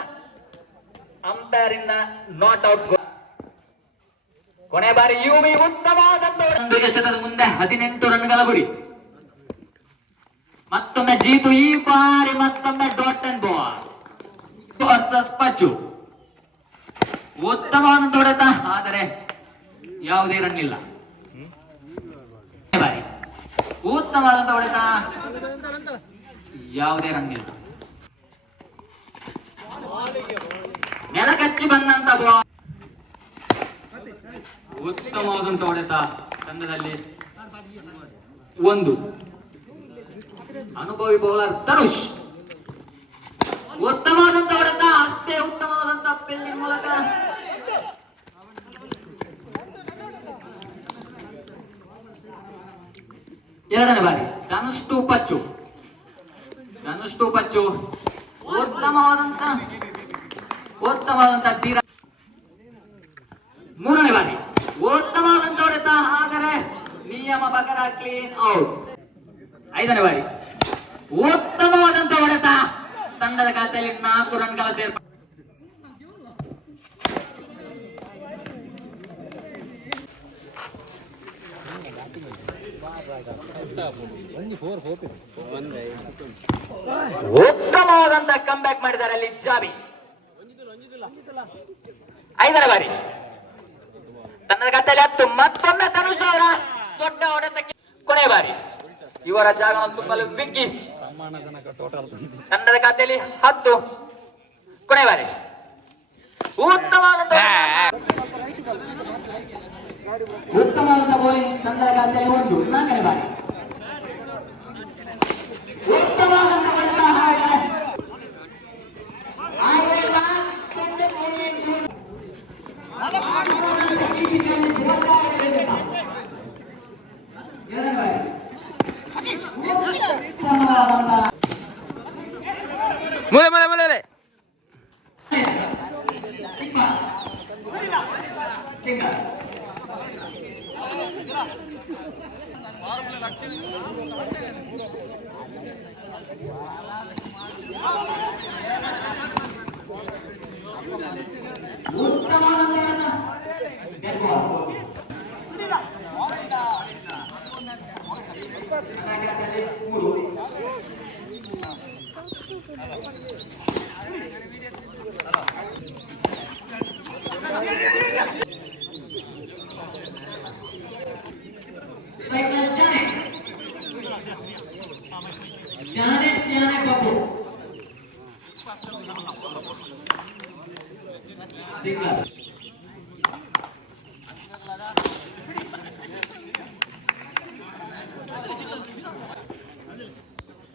ಅಂಪೈರ್ ಇಂದ ನಾಟ್ ಔಟ್. ಕೊನೆ ಬಾರಿ ಯುವಿ ಉತ್ತಮವಾದಂತ ಎಸೆತದ ಮುಂದೆ 18 ರನ್ಗಳ ಗುರಿ. ಮತ್ತೊಮ್ಮೆ ಜೀತು, ಈ ಬಾರಿ ಮತ್ತೊಮ್ಮೆ ಡಾಟ್ ಅಂಡ್ ಬಾಲ್ ವರ್ಸಸ್ ಪಚ್ಚು. ಉತ್ತಮವಾದಂತ ಹೊಡೆತ, ಆದರೆ ಯಾವುದೇ ರನ್ ಇಲ್ಲ. ಬಾರಿ ಉತ್ತಮವಾದಂತ ಹೊಡೆತ, ಯಾವುದೇ ರನ್ ಇಲ್ಲ. ನೆಲಕಚ್ಚಿ ಬಂದಂತ ಬಾಲ್, ಉತ್ತಮವಾದಂತ ಹೊಡೆತ. ತಂಡದಲ್ಲಿ 1. ಅನುಭವಿ ಬೌಲರ್ ಧನುಷ್, ಉತ್ತಮವಾದಂತ ಹೊಡೆತ, ಅಷ್ಟೇ ಉತ್ತಮವಾದಂತ ಫೀಲ್ಡಿಂಗ್ ಮೂಲಕ ಎರಡನೇ ಬಾರಿ ಧನುಷ್ ಟು ಪಚ್ಚು. ಉತ್ತಮವಾದಂತ ತೀರ. ಮೂರನೇ ಬಾರಿ ಉತ್ತಮವಾದಂತ ಹೊಡೆತ, ಆದರೆ ನಿಯಮ ಪ್ರಕಾರ ಕ್ಲೀನ್ ಔಟ್. 5ನೇ ಬಾರಿ ಉತ್ತಮವಾದಂತ ಹೊಡೆತ, ತಂಡದ ಖಾತೆಯಲ್ಲಿ 4 ರನ್ಗಳ ಸೇರ್ಪಡೆ. ಉತ್ತಮವಾದಂತ ಕಮ್ ಬ್ಯಾಕ್ ಮಾಡಿದ್ದಾರೆ ಅಲ್ಲಿ ಜಾಬಿ. 5ನೇ ಬಾರಿ ತನ್ನ ಖಾತೆಯಲ್ಲಿ 10. ಮತ್ತೊಮ್ಮೆ ಧನುಷ್ ಅವರ ದೊಡ್ಡ ಹೊಡೆತಕ್ಕೆ. ಕೊನೆ ಬಾರಿ ಇವರ ಜಾಗವನ್ನು ತುಂಬಲು ಬಿಗ್ಗಿ. ತಂಡದ ಖಾತೆಯಲ್ಲಿ 10. ಕೊನೆ ಬಾರಿ ಉತ್ತಮವಾದಂತ ಬೌಲಿಂಗ್. ತಂಡದ ಖಾತೆಯಲ್ಲಿ 1. 4ನೇ ಬಾರಿ ಉತ್ತಮವಾದಂತ ಹೊಡೆತ, ಮೂಲೆ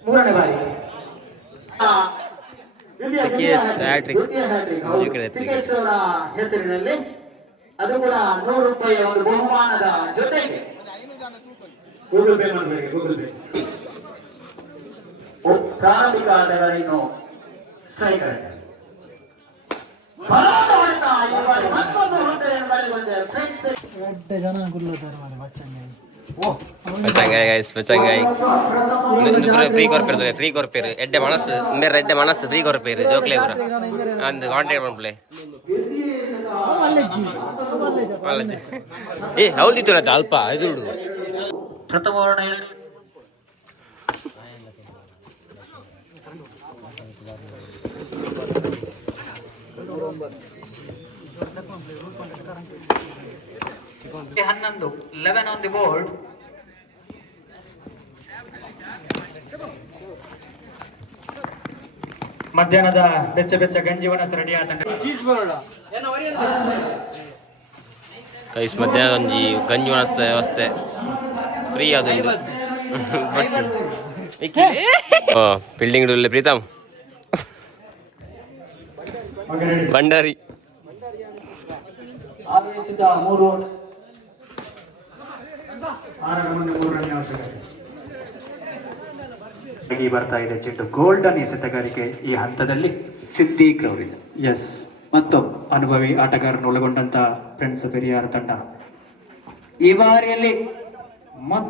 ಮೂರನೇ ಬಾರಿ ಟಿಕೆಟ್ಸ್ ಅವರ ಹೆಸರಿನಲ್ಲಿ, ಅದು ಕೂಡ 100 ರೂಪಾಯಿಯ ಒಂದು ಬಹುಮಾನದ ಜೊತೆಗೆ ಗೂಗಲ್ ಪೇ ಮಾಡಬೇಕು. ಗೂಗಲ್ ಪೇ ಪ್ರಾರಂಭಿಕ ಆಟಗಾರನ್ನು ಸ್ಟ್ರೈಕರ್ ಮತ್ತೊಂದು Pecanggai. Free korper. Edde manas, mer edde manas free korper. Joke le pura. And contact one play. Eh, how did you do Alpa? I do. Hannandu, 11 on the board. ಮಧ್ಯಾಹ್ನದ ಬೆಚ್ಚ ಗಂಜಿವನ ರೆಡಿ ಆತಂಡ ಕೈಸ್ ಮಧ್ಯಾಹ್ನ ಗಂಜಿ ವ್ಯವಸ್ಥೆ ಫ್ರೀ ಅದೊಂದು ಬಿಲ್ಡಿಂಗ್ ರೂಲ್ ಪ್ರೀತಮ್ ಭಂಡಾರಿ ಆವೇಶದ 3 ರನ್ ಅವಶ್ಯಕತೆ ಬರ್ತಾ ಇದೆ. ಚೆಂಡು ಗೋಲ್ಡನ್ ಎಸೆತಗಾರಿಕೆ ಈ ಹಂತದಲ್ಲಿ ಸಿದ್ದೀಕ್ ಅವರಿಂದ. ಎಸ್, ಮತ್ತು ಅನುಭವಿ ಆಟಗಾರನ್ನು ಒಳಗೊಂಡಂತ ಫ್ರೆಂಡ್ಸ್ ಪೆರಿಯಾರ ತಂಡ ಈ ಬಾರಿಯಲ್ಲಿ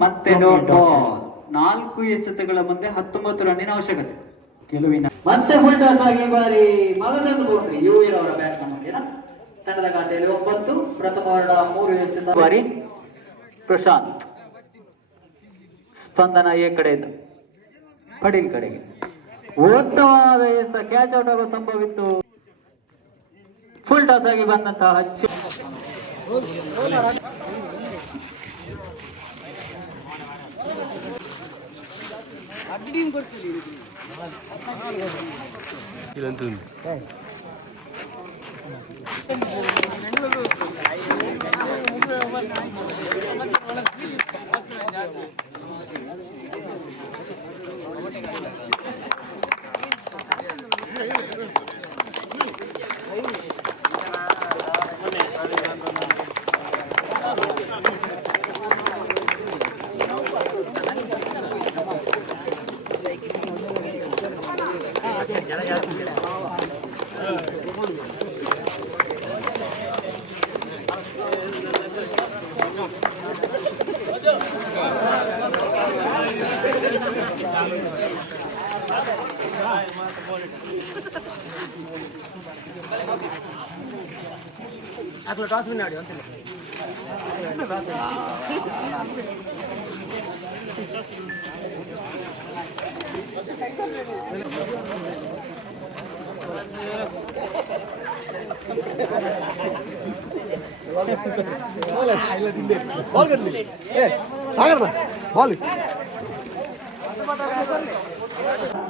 ಮತ್ತೆ 4 ಎಸೆತಗಳ ಮುಂದೆ 19 ರನ್ನಿನ ಅವಶ್ಯಕತೆ. ಗೆಲುವಿನ ಮತ್ತೆ ಫುಲ್ ಟಾಸ್ ಆಗಿ ಬಾರಿ ಮಗದೊಂದು ಬೌಂಡ್ರಿ ಯುವೀರ್ ಅವರ ಬ್ಯಾಟ್ ನಮಗಿನ ತಂಡದ ಖಾತೆಯಲ್ಲಿ 9 ಪ್ರಥಮ ವರ್ಣ 3 ಎಸೆದ ಬಾರಿ ಪ್ರಶಾಂತ್ ಸ್ಪಂದನ ಎ ಕಡೆಯಿಂದ ಪಡೀಲ್ ಕಡೆಗೆ ಉತ್ತಮವಾದ ಎಸೆತ ಕ್ಯಾಚ್ ಔಟ್ ಆಗುವ ಸಂಭವ ಇತ್ತು. ಫುಲ್ ಟಾಸ್ ಆಗಿ ಬಂದಂತಹ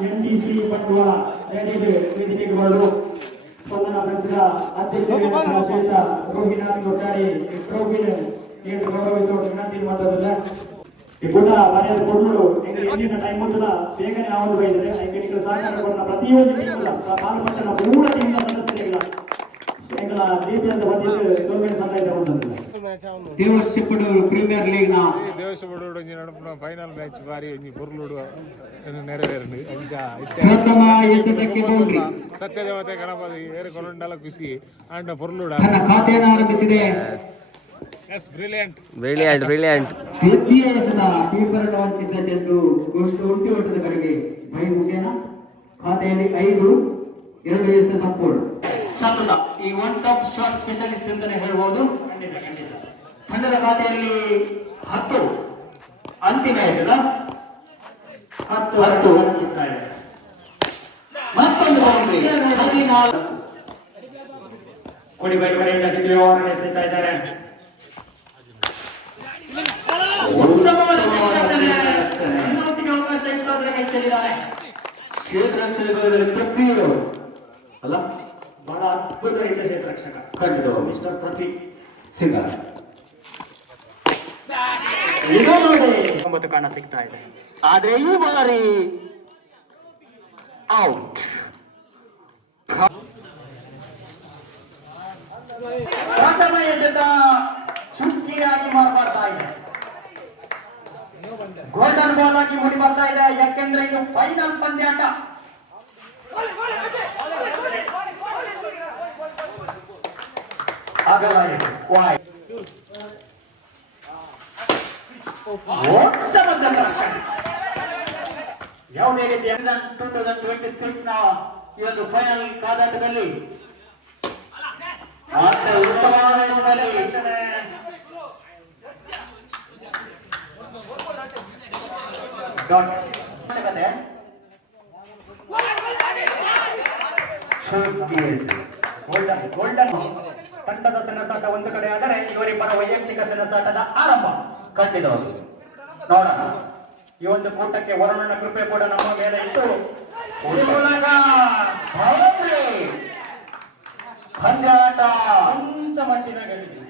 NDC ಬಂಟ್ವಾಳ ವೇದಿಕೆಗೆ ಬರಲು ಸ್ಪಂದನ ಬೆಳೆಸಿದ ಅಧ್ಯಕ್ಷ ಶ್ರೀಯುತ ರೋಹಿನಾಥ್ ಕೊಟ್ಟಾರಿ ಟ್ರೋಫಿ ನೀಡಿ ಗೌರವಿಸುವ ವಿನಂತಿ ಮಾಡೋದಿಲ್ಲ. ಈ ಕೂಟ ಮರ್ಯಾದೆ ಕೊಡಲು ಎಂದಿನ ಟೈಮ್ ಮುಂದಿನ ಬೇಗನೆ ನಾವು ಬೈದರೆ ಐಕನಿಕ ಸಹಕಾರ ಕೊಟ್ಟ ಪ್ರತಿಯೊಂದು ಟೀಮ್ಗಳ ಪಾಲ್ಪಟ್ಟ ಮೂಲ ಟೀಮ್ನ ಸದಸ್ಯರಿಲ್ಲ ಎಂಗಳ ರೀತಿಯಿಂದ ಬಂದಿದ್ದು ಸೋಮೇಶ ಸಂಘ ಬಂದಿಲ್ಲ. ದೇವಸ್ಥಿಪ್ಪಡೂರು ಪ್ರೀಮಿಯರ್ ಲೀಗ್ ನ ದೇವಸ್ಥಿಪ್ಪಡೂರು ನಡುಪುನ ಫೈನಲ್ ಮ್ಯಾಚ್ ಬಾರಿ ಬುರ್ಲುಡು ನೆರವೇರಂడి ಪ್ರಥಮ ಎಸೆತಕ್ಕೆ ಬೌಂಡ್ರಿ ಸತ್ಯದೇವತೆ ಗಣಪತಿ ಏರು ಕೊರಂಡಲ ಖುಷಿ ಅಂಡ್ ಬುರ್ಲುಡ ತನ್ನ ಖಾತೆಯನ್ನು ಆರಂಭಿಸಿದೆ. ಬ್ರಿಲಿಯಂಟ್ ದ್ವಿತೀಯ ಎಸೆತ ಕೀಪರ್ ವಂಚಿತ ಚೆಂಡು ಒಂಟಿ ಓಟದ ಕಡೆಗೆ ಬೈ ಮುಖೇನ ಖಾತೆಯಲ್ಲಿ 5 2 ಎಸೆತ ಸಂಪೂರ್ಣ ಸತತ ಈ ಒನ್ ಟಾಪ್ ಶಾಟ್ ಸ್ಪೆಷಲಿಸ್ಟ್ ಅಂತಾನೆ ಹೇಳ್ಬೋದು. ತಂಡದ ಖಾತೆಯಲ್ಲಿ 10 ಅಂತಿಮ ಎಸೆತ 10 ಮತ್ತೊಂದು ಬೌಂಡ್ರಿ 14 ಕೊಡಿ ಬೈ ಕಡೆಯಿಂದ ದ್ವಿತೀಯ ಓವರ್ ಎಸೆತಾ ಇದ್ದಾರೆ. ಉತ್ತಮವಾದ ಅವಕಾಶ ಇದ್ದಾದ್ರೆ ಕೈ ಚೆಲ್ಲಿದ್ದಾರೆ. ಕ್ಷೇತ್ರ ರಕ್ಷಣೆಗಳಲ್ಲಿ ಪ್ರತಿಯೊಬ್ಬರು ಅಲ್ಲ ಬಹಳ ಅದ್ಭುತ ರೀತಿಯ ಕ್ಷೇತ್ರ ರಕ್ಷಕ ಖಂಡಿತ ಮಿಸ್ಟರ್ ಪ್ರತಿ ಸಿಂಗ ಇದು ನೋಡಿ 9 ಕಾಣ ಸಿಗ್ತಾ ಇದೆ. ಆದ್ರೆ ಈ ಬಾರಿ ಔಟ್. ಪ್ರಥಮ ಎಸೆತ ಚುಕ್ಕಿಯಾಗಿ ಮಾರ್ಪಡ್ತಾ ಇದೆ. ಗೋಲ್ಡನ್ ಬಾಲ್ ಆಗಿ ಮುಡಿ ಬರ್ತಾ ಇದೆ. ಯಾಕೆಂದ್ರೆ ಇದು ಫೈನಲ್ ಪಂದ್ಯಾಟ. ಆಗಲ್ಲ ಉತ್ತಮ ಸಂರಕ್ಷಣೆ. ಯಾವುದೇ ರೀತಿಯ 2026 ನ ಈ ಒಂದು ಫೈನಲ್ ಕಾದಾಟದಲ್ಲಿ ಉತ್ತಮವಾದ ಎಸೆತದಲ್ಲಿ ಗೋಲ್ಡನ್ ತಂಡದ ಸೆಣಸಾಟ ಒಂದು ಕಡೆ ಆದರೆ ಇವರಿಬ್ಬರ ವೈಯಕ್ತಿಕ ಸೆಣಸಾಟದ ಆರಂಭ ಖಂಡಿತವಾಗಿ ನೋಡೋಣ. ಈ ಒಂದು ಕೂಟಕ್ಕೆ ವರುಣನ ಕೃಪೆ ಕೂಡ ನಮ್ಮ ಮೇಲೆ ಇತ್ತು. ಪಂದ್ಯಾಟ ಕೊಂಚ ಮಟ್ಟಿನ ಗಡಿಗೆ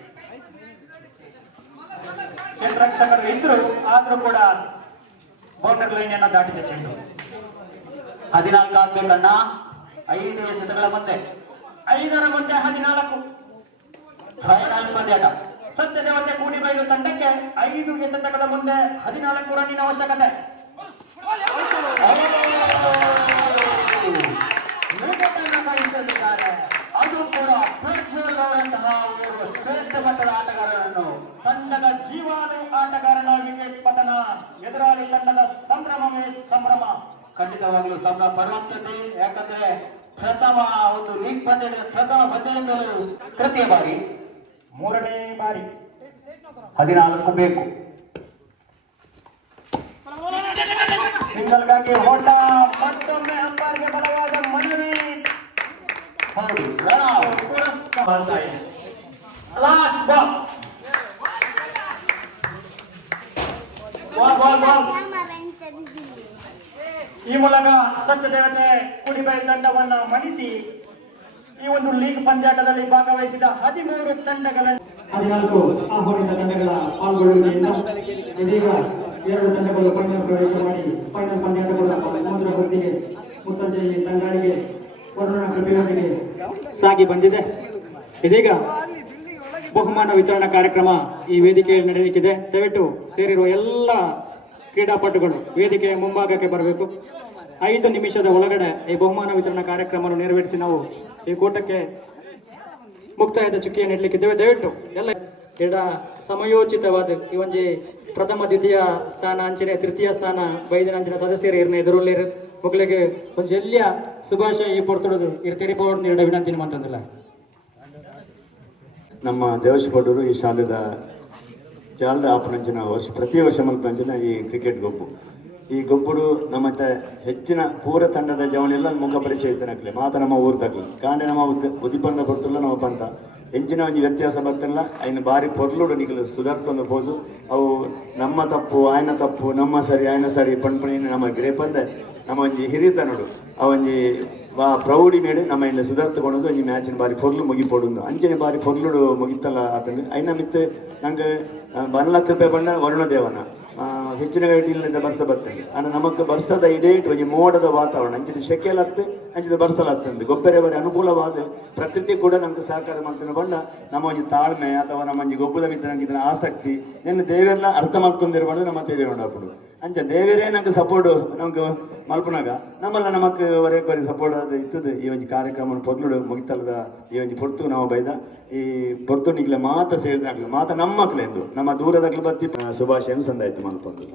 ಕ್ಷೇತ್ರರಕ್ಷಕರು ಇದ್ರು ಆದ್ರೂ ಕೂಡ ಬೌಂಡರ್ ಲೈನ್ ಅನ್ನ ದಾಟಿದೆ ಚೆಂಡು. 14 ಆಗ್ಬೇಕನ್ನ 5 ಎಸೆತಗಳ ಮುಂದೆ 5ರ ಮುಂದೆ 14 ಫೈನಲ್ ಪಂದ್ಯಾಟ. ಸತ್ಯದೇವತೆ ಕೂಡಿಬೈಲು ತಂಡಕ್ಕೆ 5 ಎಸೆತಗಳ ಮುಂದೆ 14 ರನ್ನಿನ ಅವಶ್ಯಕತೆ. ಕಳಿಸಲಿದ್ದಾರೆ. ಅದು ಕೂಡ ಪ್ರಜ್ವಲ್ ಅವರಂತಹ ಓರ್ವ ಶ್ರೇಷ್ಠ ಮಟ್ಟದ ಆಟಗಾರರನ್ನು ತಂಡದ ಜೀವಾಣು ಆಟಗಾರನ ವಿಕೆಟ್ ಪತನ ಎದುರಾಳಿ ತಂಡದ ಸಂಭ್ರಮವೇ ಸಂಭ್ರಮ. ಖಂಡಿತವಾಗಲೂ ಸಂಭ್ರಮ ಪಡುವಂಥದ್ದು. ಯಾಕಂದ್ರೆ ಪ್ರಥಮ ಒಂದು ಲೀಗ್ ಪಂದ್ಯದ ಪ್ರಥಮ ಪಂದ್ಯದಿಂದಲೂ ತೃತೀಯ ಬಾರಿ 3ನೇ ಬಾರಿ 14 ಬೇಕು. ಸಿಂಗಲ್ಗಾಗಿ ಹೋಟ ಮತ್ತೊಮ್ಮೆ ಅಂಬಾರಿಗೆ ಬಲವಾದ ಮನವಿ. ಹೌದು ಈ ಮೂಲಕ ಸತ್ಯದೇವತೆ ಕುಡಿಬೈ ತಂಡವನ್ನ ಮಣಿಸಿ ಈ ಒಂದು ಲೀಗ್ ಪಂದ್ಯಾಟದಲ್ಲಿ ಭಾಗವಹಿಸಿದ 13 ತಂಡಗಳ 14 ಆಹ್ವಾನಿತ ತಂಡಗಳ ಪಾಲ್ಗೊಳ್ಳುವಿಕೆಯಿಂದ ಇದೀಗ 2 ತಂಡಗಳು ಫೈನಲ್ ಪ್ರವೇಶ ಮಾಡಿ ಫೈನಲ್ ಪಂದ್ಯಾಟಗಳ ಸಮುದ್ರ ಹೊತ್ತಿಗೆ ಮುಸ್ಸಂಜೆ ತಂಗಾಳಿಗೆ ವರುಣ ಕೃಪೆಯೊಂದಿಗೆ ಸಾಗಿ ಬಂದಿದೆ. ಇದೀಗ ಬಹುಮಾನ ವಿತರಣಾ ಕಾರ್ಯಕ್ರಮ ಈ ವೇದಿಕೆಯಲ್ಲಿ ನಡೆಯಲಿಕ್ಕಿದೆ. ದಯವಿಟ್ಟು ಸೇರಿರುವ ಎಲ್ಲ ಕ್ರೀಡಾಪಟುಗಳು ವೇದಿಕೆಯ ಮುಂಭಾಗಕ್ಕೆ ಬರಬೇಕು. 5 ನಿಮಿಷದ ಒಳಗಡೆ ಈ ಬಹುಮಾನ ವಿತರಣಾ ಕಾರ್ಯಕ್ರಮವನ್ನು ನೆರವೇರಿಸಿ ನಾವು ಈ ಕೂಟಕ್ಕೆ ಮುಕ್ತಾಯದ ಚುಕ್ಕಿಯನ್ನು ನೀಡಲಿಕ್ಕಿದ್ದೇವೆ. ದಯವಿಟ್ಟು ಎಲ್ಲ ಕ್ರೀಡಾ ಸಮಯೋಚಿತವಾದ ಈ ಒಂಜಿ ಪ್ರಥಮ ದ್ವಿತೀಯ ಸ್ಥಾನ ಅಂಚಿನ ತೃತೀಯ ಸ್ಥಾನ ಬೈದಿನ ಅಂಚಿನ ಸದಸ್ಯರು ಇರ್ನ ಎದುರಲ್ಲಿ ಮಕ್ಕಳಿಗೆ ಒಂದು ಜಲ್ಯ ಶುಭಾಶಯ ಈ ಪೊರ್ತುಡು ಇರ್ತಿರಿಪೋಡ್ ನೀಡ ವಿನಂತಿ ಅಂತಂದಿಲ್ಲ. ನಮ್ಮ ದೇವಶಪಡೂರು ಈ ಶಾಲೆದ ಜಾಲ್ದ ಆಪಣಂಚಿನ ಪ್ರತಿ ವರ್ಷ ಮಲ್ಪಂಚಿನ ಈ ಕ್ರಿಕೆಟ್ ಗೊಬ್ಬು ಈ ಗೊಬ್ಬುಡು ನಮ್ಮ ಹೆಚ್ಚಿನ ಪೂರ ತಂಡದ ಜವನೆಲ್ಲ ಮುಖ ಪರಿಚಯ ಇತ್ತನಕ್ಲೆ ಮಾತ ನಮ್ಮ ಊರು ತಕ್ಲೆ ಕಾಂಡೆ ನಮ್ಮ ಉದಿಪಂದ ಬರ್ತಲ್ಲ ನಮ್ಮ ಪಂತ ಹೆಚ್ಚಿನ ಒಂದು ವ್ಯತ್ಯಾಸ ಬರ್ತಲ್ಲ ಅಯ್ನ ಬಾರಿ ಪೊರ್ಲುಡು ನಿಗಲು ಸುಧಾರ್ತೊಂದಬಹುದು. ಅವು ನಮ್ಮ ತಪ್ಪು ಆಯ್ನ ತಪ್ಪು ನಮ್ಮ ಸರಿ ಆಯ್ನ ಸರಿ ಪಣ್ಪಣಿ ನಮ್ಮ ಗ್ರೇಪಂದ ನಮ್ಮ ಒಂಜಿ ಹಿರಿತನಡು ಆ ಒಂಜಿ ಪ್ರೌಢಿ ಮೇಡು ನಮ್ಮ ಇನ್ನು ಸುಧಾರ್ತುಕೊಳೋದು ಒಂಜಿ ಮ್ಯಾಚಿನ ಬಾರಿ ಪೊರ್ಲು ಮುಗಿಪೋಡುಂದು ಅಂಚನೆ ಬಾರಿ ಪೊರ್ಲುಡು ಮುಗಿತಲ್ಲ ಆತಂದು ಐನ ಮಿತ್ತು ನಂಗೆ ಬನ್ನಲಕ್ಕ ಬಣ್ಣ ವರುಣದೇವನ ಹೆಚ್ಚಿನ ಗೈಟ್ ಇಲ್ಲದ ಬರ್ಸ ಬರ್ತದೆ ಅಣ್ಣ ನಮಕ್ ಬರ್ಸದ ಇಡೇಟ್ ಒಂಜಿ ಮೋಡದ ವಾತಾವರಣ ಅಂಚಿದ ಶೆಕೆಲತ್ತು ಅಂಚಿದ ಬರ್ಸಲತ್ತಂದು ಗೊಬ್ಬರ ಬರೀ ಅನುಕೂಲವಾದ ಪ್ರಕೃತಿ ಕೂಡ ನಮ್ಗೆ ಸಹಕಾರ ಮಾಡ್ತಾನೆ ಬಣ್ಣ ನಮ್ಮ ಒಂಜಿ ತಾಳ್ಮೆ ಅಥವಾ ನಮ್ಮ ಒಂಜಿ ಗೊಬ್ಬದ ಮಿತ್ರ ನಂಗೆ ಇದನ್ನ ಆಸಕ್ತಿ ನಿನ್ನ ದೇವೆಲ್ಲ ಅರ್ಥ ಮಾಡ್ತೊಂದಿರ್ಬಾರ್ದು ನಮ್ಮ ದೇವೇ ನೋಡಾಪಡು ಅಂಚ ದೇವರೇ ನಂಗೆ ಸಪೋರ್ಟ್ ನಮ್ಗೆ ಮಲ್ಪನಾಗ ನಮ್ಮಲ್ಲ ನಮಕ್ ವರೆಗೆ ಸಪೋರ್ಟ್ ಅದು ಇತ್ತದ ಈ ಒಂಜಿ ಕಾರ್ಯಕ್ರಮ ಪೊರ್ಲುಡು ಮುಗಿತಲ್ಲದ ಈ ಒಂಜಿ ಪೊರ್ತು ನಾವು ಬೈದ ಈ ಪೊರ್ತು ನಿಗ್ಲೆ ಮಾತ ಸೇರಿದಾಗ್ಲಿ ಮಾತ ನಮ್ಮ ಮಕ್ಳೆಂದು ನಮ್ಮ ದೂರದಾಗ್ಲಿ ಬತ್ತಿ ಶುಭಾಶಯ ಸಂದಾಯ್ತು ಮಲ್ಪಂದು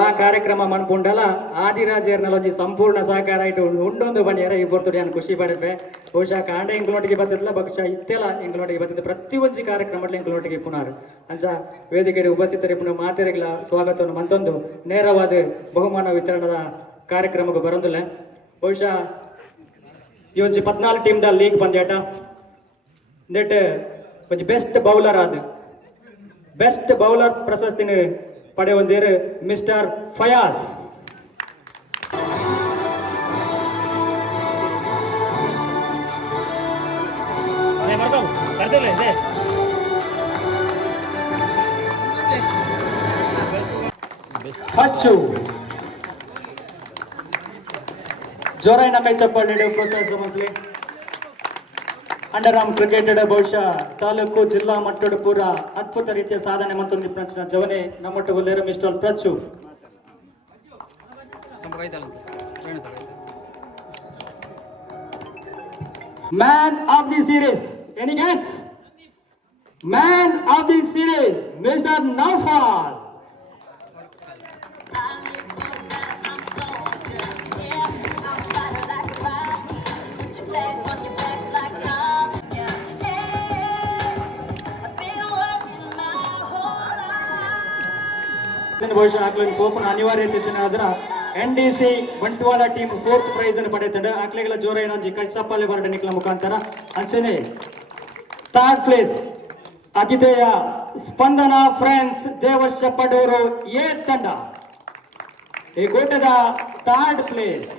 ಆ ಕಾರ್ಯಕ್ರಮ ಮನ್ಪುಂಡಲ್ಲ ಆದಿರಾಜೇರ್ನಲ್ಲಿ ಸಂಪೂರ್ಣ ಸಹಕಾರ ಇಟ್ಟು ಉಂಡೊಂದು ಬಣ್ಣಿಯರ ಈ ಬರ್ತಡೆ ನಾನು ಖುಷಿ ಪಡೆಪೆ ಬಹುಶಃ ಕಾಂಡ ಇಂಗ್ಲೋಟಿಗೆ ಬರ್ತಿದ್ಲ ಬಹುಶಃ ಇತ್ತೆಲ್ಲ ಇಂಗ್ಲೋಟಿಗೆ ಬರ್ತಿದ್ದೆ ಪ್ರತಿ ಒಂಜಿ ಕಾರ್ಯಕ್ರಮ ಇಂಗ್ಲೋಟಿಗೆ ಪುನರ್ ಅಂಚ ವೇದಿಕೆಗೆ ಉಪಸ್ಥಿತರಿ ಪುನಃ ಮಾತೆರೆಗಳ ಸ್ವಾಗತವನ್ನು ಮಂತೊಂದು ನೇರವಾದ ಬಹುಮಾನ ವಿತರಣದ ಕಾರ್ಯಕ್ರಮಕ್ಕೆ ಬರೋದಿಲ್ಲ. ಬಹುಶಃ ಈ ಒಂಜಿ 14 ಟೀಮ್ದ ಲೀಗ್ ಪಂದ್ಯಾಟ ನೆಟ್ ಒಂಜಿ ಬೆಸ್ಟ್ ಬೌಲರ್ ಆದ ಬೆಸ್ಟ್ ಬೌಲರ್ ಪ್ರಶಸ್ತಿನ ಪಡೆಯೊಂದೇರು ಮಿಸ್ಟರ್ ಫಯಾಸ್. ಪಚ್ಚು ಜೋರಾಯಿನ ಕೈ ಚಪ್ಪಾಳೆ ನೀಡುವ ಪ್ರೋತ್ಸಾಹಿಸುವ ಮಕ್ಕಳೇ. ಅಂಡರ್ ಆರ್ಮ್ ಕ್ರಿಕೆಟೆಡ್ ಬಹುಶಃ ತಾಲೂಕು ಜಿಲ್ಲಾ ಮಟ್ಟದ ಪೂರ ಅದ್ಭುತ ರೀತಿಯ ಸಾಧನೆ ಮತ್ತು ನಿಪುಣಚಿನ ಜವನೆ ನಮ್ಮೊಟ್ಟುಗೊಲ್ಲೇರು mister Prachu. Man of the series any guess? Man of the series mister Naufal. ಬಹುಶಃ ಆಕ್ಲಿನ ಕೋಪನ ಅನಿವಾರ್ಯತೆ ಆದ್ರ NDC Bantwal team 4th price ಅನ್ನು ಪಡೆಯುತ್ತದೆ. ಆಕ್ಲೆಗಳ ಜೋರ ಏನೊಂದು ಕೈ ಚಪ್ಪಾಳೆ ಬರಡೆ ನಿಕ್ಲ ಮುಖಾಂತರ ಅಂಚನೆ 3rd ಪ್ಲೇಸ್ ಆತಿಥೇಯ ಸ್ಪಂದನ ಫ್ರೆಂಡ್ಸ್ ದೇವಶಪ್ಪಡೂರು ಎ ತಂಡ ಈ ಕೂಟದ 3rd ಪ್ಲೇಸ್.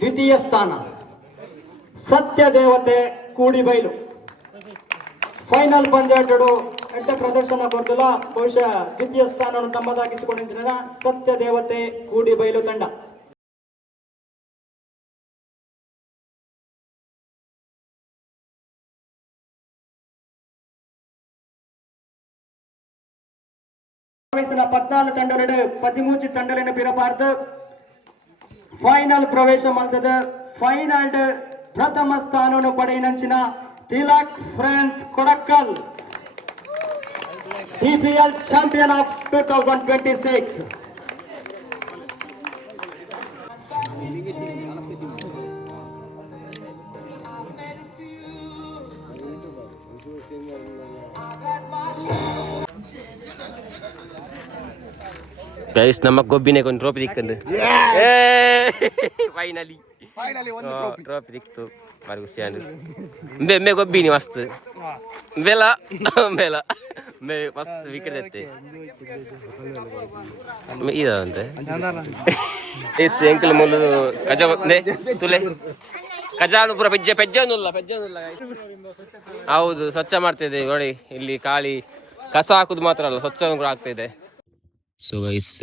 ದ್ವಿತೀಯ ಸ್ಥಾನ ಸತ್ಯ ದೇವತೆ ಕೂಡಿಬೈಲು. ಫೈನಲ್ ಪಂದ್ಯಾಟಡು ಎಡ್ಡ ಪ್ರದರ್ಶನ ಬರ್ದಲ್ಲ ಬಹುಶಃ ದ್ವಿತೀಯ ಸ್ಥಾನವನ್ನು ತಮ್ಮದಾಗಿಸಿಕೊಂಡಿದ್ದ ಸತ್ಯ ದೇವತೆ ಕೂಡಿಬೈಲು ತಂಡ. వయసున 14 ತಂಡಗಳು 13 ತಂಡಗಳನ್ನು ಬಿರಬಾರ್ದು ಫೈನಲ್ ಪ್ರವೇಶ ಮಾಡ್ತದೆ ಫೈನಲ್ ಪ್ರಥಮ ಸ್ಥಾನವನ್ನು ಪಡೆಯಿನಂಚಿನ Tilak friends Kodakal PPL champion of 2026. Guys ನಮ್ಮ ಗೊಬ್ಬಿನೇ ಒಂದು ಟ್ರೋಫಿ ದಿಕ್ಕಂದು ಫೈನಲಿ ಟ್ರೋಫಿ ದಿಕ್ತು ಬಾರಿ ಖುಷಿ ಆಯ್ತು ಮೇ ಗೊಬ್ಬಿನಿ ಮಸ್ತ್ ಬೇಲ ಬೇಲ ಮೇ ಮಸ್ತ್ ವಿಕೆಟ್ ಎತ್ತೆ ಇದಂತೆ ಎಂಕಲ್ ಮುಲ್ಲು ಕಜ ತುಲೆ ಕಜಾನು ಪೂರ ಪೆಜ್ಜನುಲ್ಲ ಹೌದು ಸ್ವಚ್ಛ ಮಾಡ್ತಿದೆ ನೋಡಿ ಇಲ್ಲಿ ಖಾಲಿ ಕಸ ಹಾಕುದು ಮಾತ್ರ ಅಲ್ಲ ಸ್ವಚ್ಛ ಕೂಡ ಆಗ್ತಿದೆ. ಸೊ ಗೈಸ್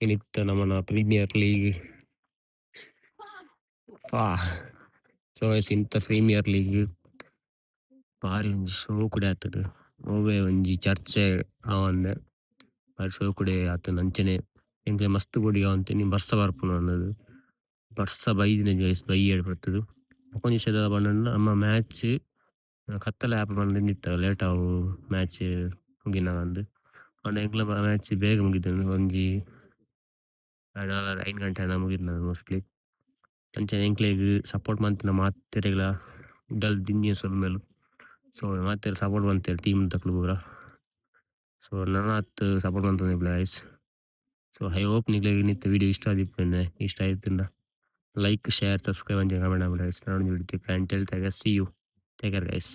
ಏನಿತ್ತು ನಮ್ಮನ್ನ ಪ್ರೀಮಿಯರ್ ಲೀಗ್ ಸೊ ಗೈಸ್ ಇಂಥ ಪ್ರೀಮಿಯರ್ ಲೀಗ್ ಭಾರಿ ಒಂಜಿ ಶೋ ಕೂಡ ಆಗ್ತದೆ ಅವೇ ಒಂಜಿ ಚರ್ಚೆ ಅವಂದೆ ಭಾರಿ ಶೋ ಕೂಡ ಆತನ ಅಂಚನೆ ಎಂಗೆ ಮಸ್ತ್ ಗುಡಿ ಅವಂತೆ ನೀವು ಬರ್ಸ ಬರ್ಪುನು ಅನ್ನೋದು ಬರ್ಸ ಬೈದಿನ ಗೈಸ್ ಬೈ ಬರ್ತದೆ ಒಂದ್ ವಿಷಯದ ಬಂದ ನಮ್ಮ ಮ್ಯಾಚ್ ಕತ್ತಲೆ ಆ್ಯಪ್ ಬಂದು ನಿಂತ ಲೇಟ್ ಅವು ಮ್ಯಾಚ್ ಮುಗಿನ ಒಂದು ಅವನ ಎಂಕ್ಲ ಮ್ಯಾಚ್ ಬೇಗ ಮುಗಿದ್ದು ಒಂಜಿ 5 ಗಂಟೆ ಮುಗಿದ್ ಮೋಸ್ಟ್ಲಿ ಅಂಚನೆ ಎಂಕ್ಲೆಗ್ ಸಪೋರ್ಟ್ ಮಾಡ್ತಿನ ಮಾತೆರೆಗಳ ಡಲ್ ದಿನ್ಯ ಸ್ವಲ್ಪ ಮೇಲು ಸೊ ಮತ್ತೆ ಸಪೋರ್ಟ್ ಮಾಡ್ತೇವೆ ಟೀಮ್ ತಕ್ಲು ಪೂರ ಸೊ ನಾನು ಹತ್ತು ಸಪೋರ್ಟ್ ಮಾಡ್ತೇನೆ ಪ್ಲೇಯರ್ಸ್. ಸೊ ಐ ಹೋಪ್ ನಿಗ್ಲಿಗೆ ನಿಂತ ವಿಡಿಯೋ ಇಷ್ಟ ಆಗಿಪ್ಪೇನೆ ಇಷ್ಟ ಆಯ್ತಿಂದ ಲೈಕ್ ಶೇರ್ ಸಬ್ಸ್ಕ್ರೈಬ್ ಅಂತ ಕಮೆಂಟ್ ಮಾಡಿ ನಾನು video plan till see you take care guys.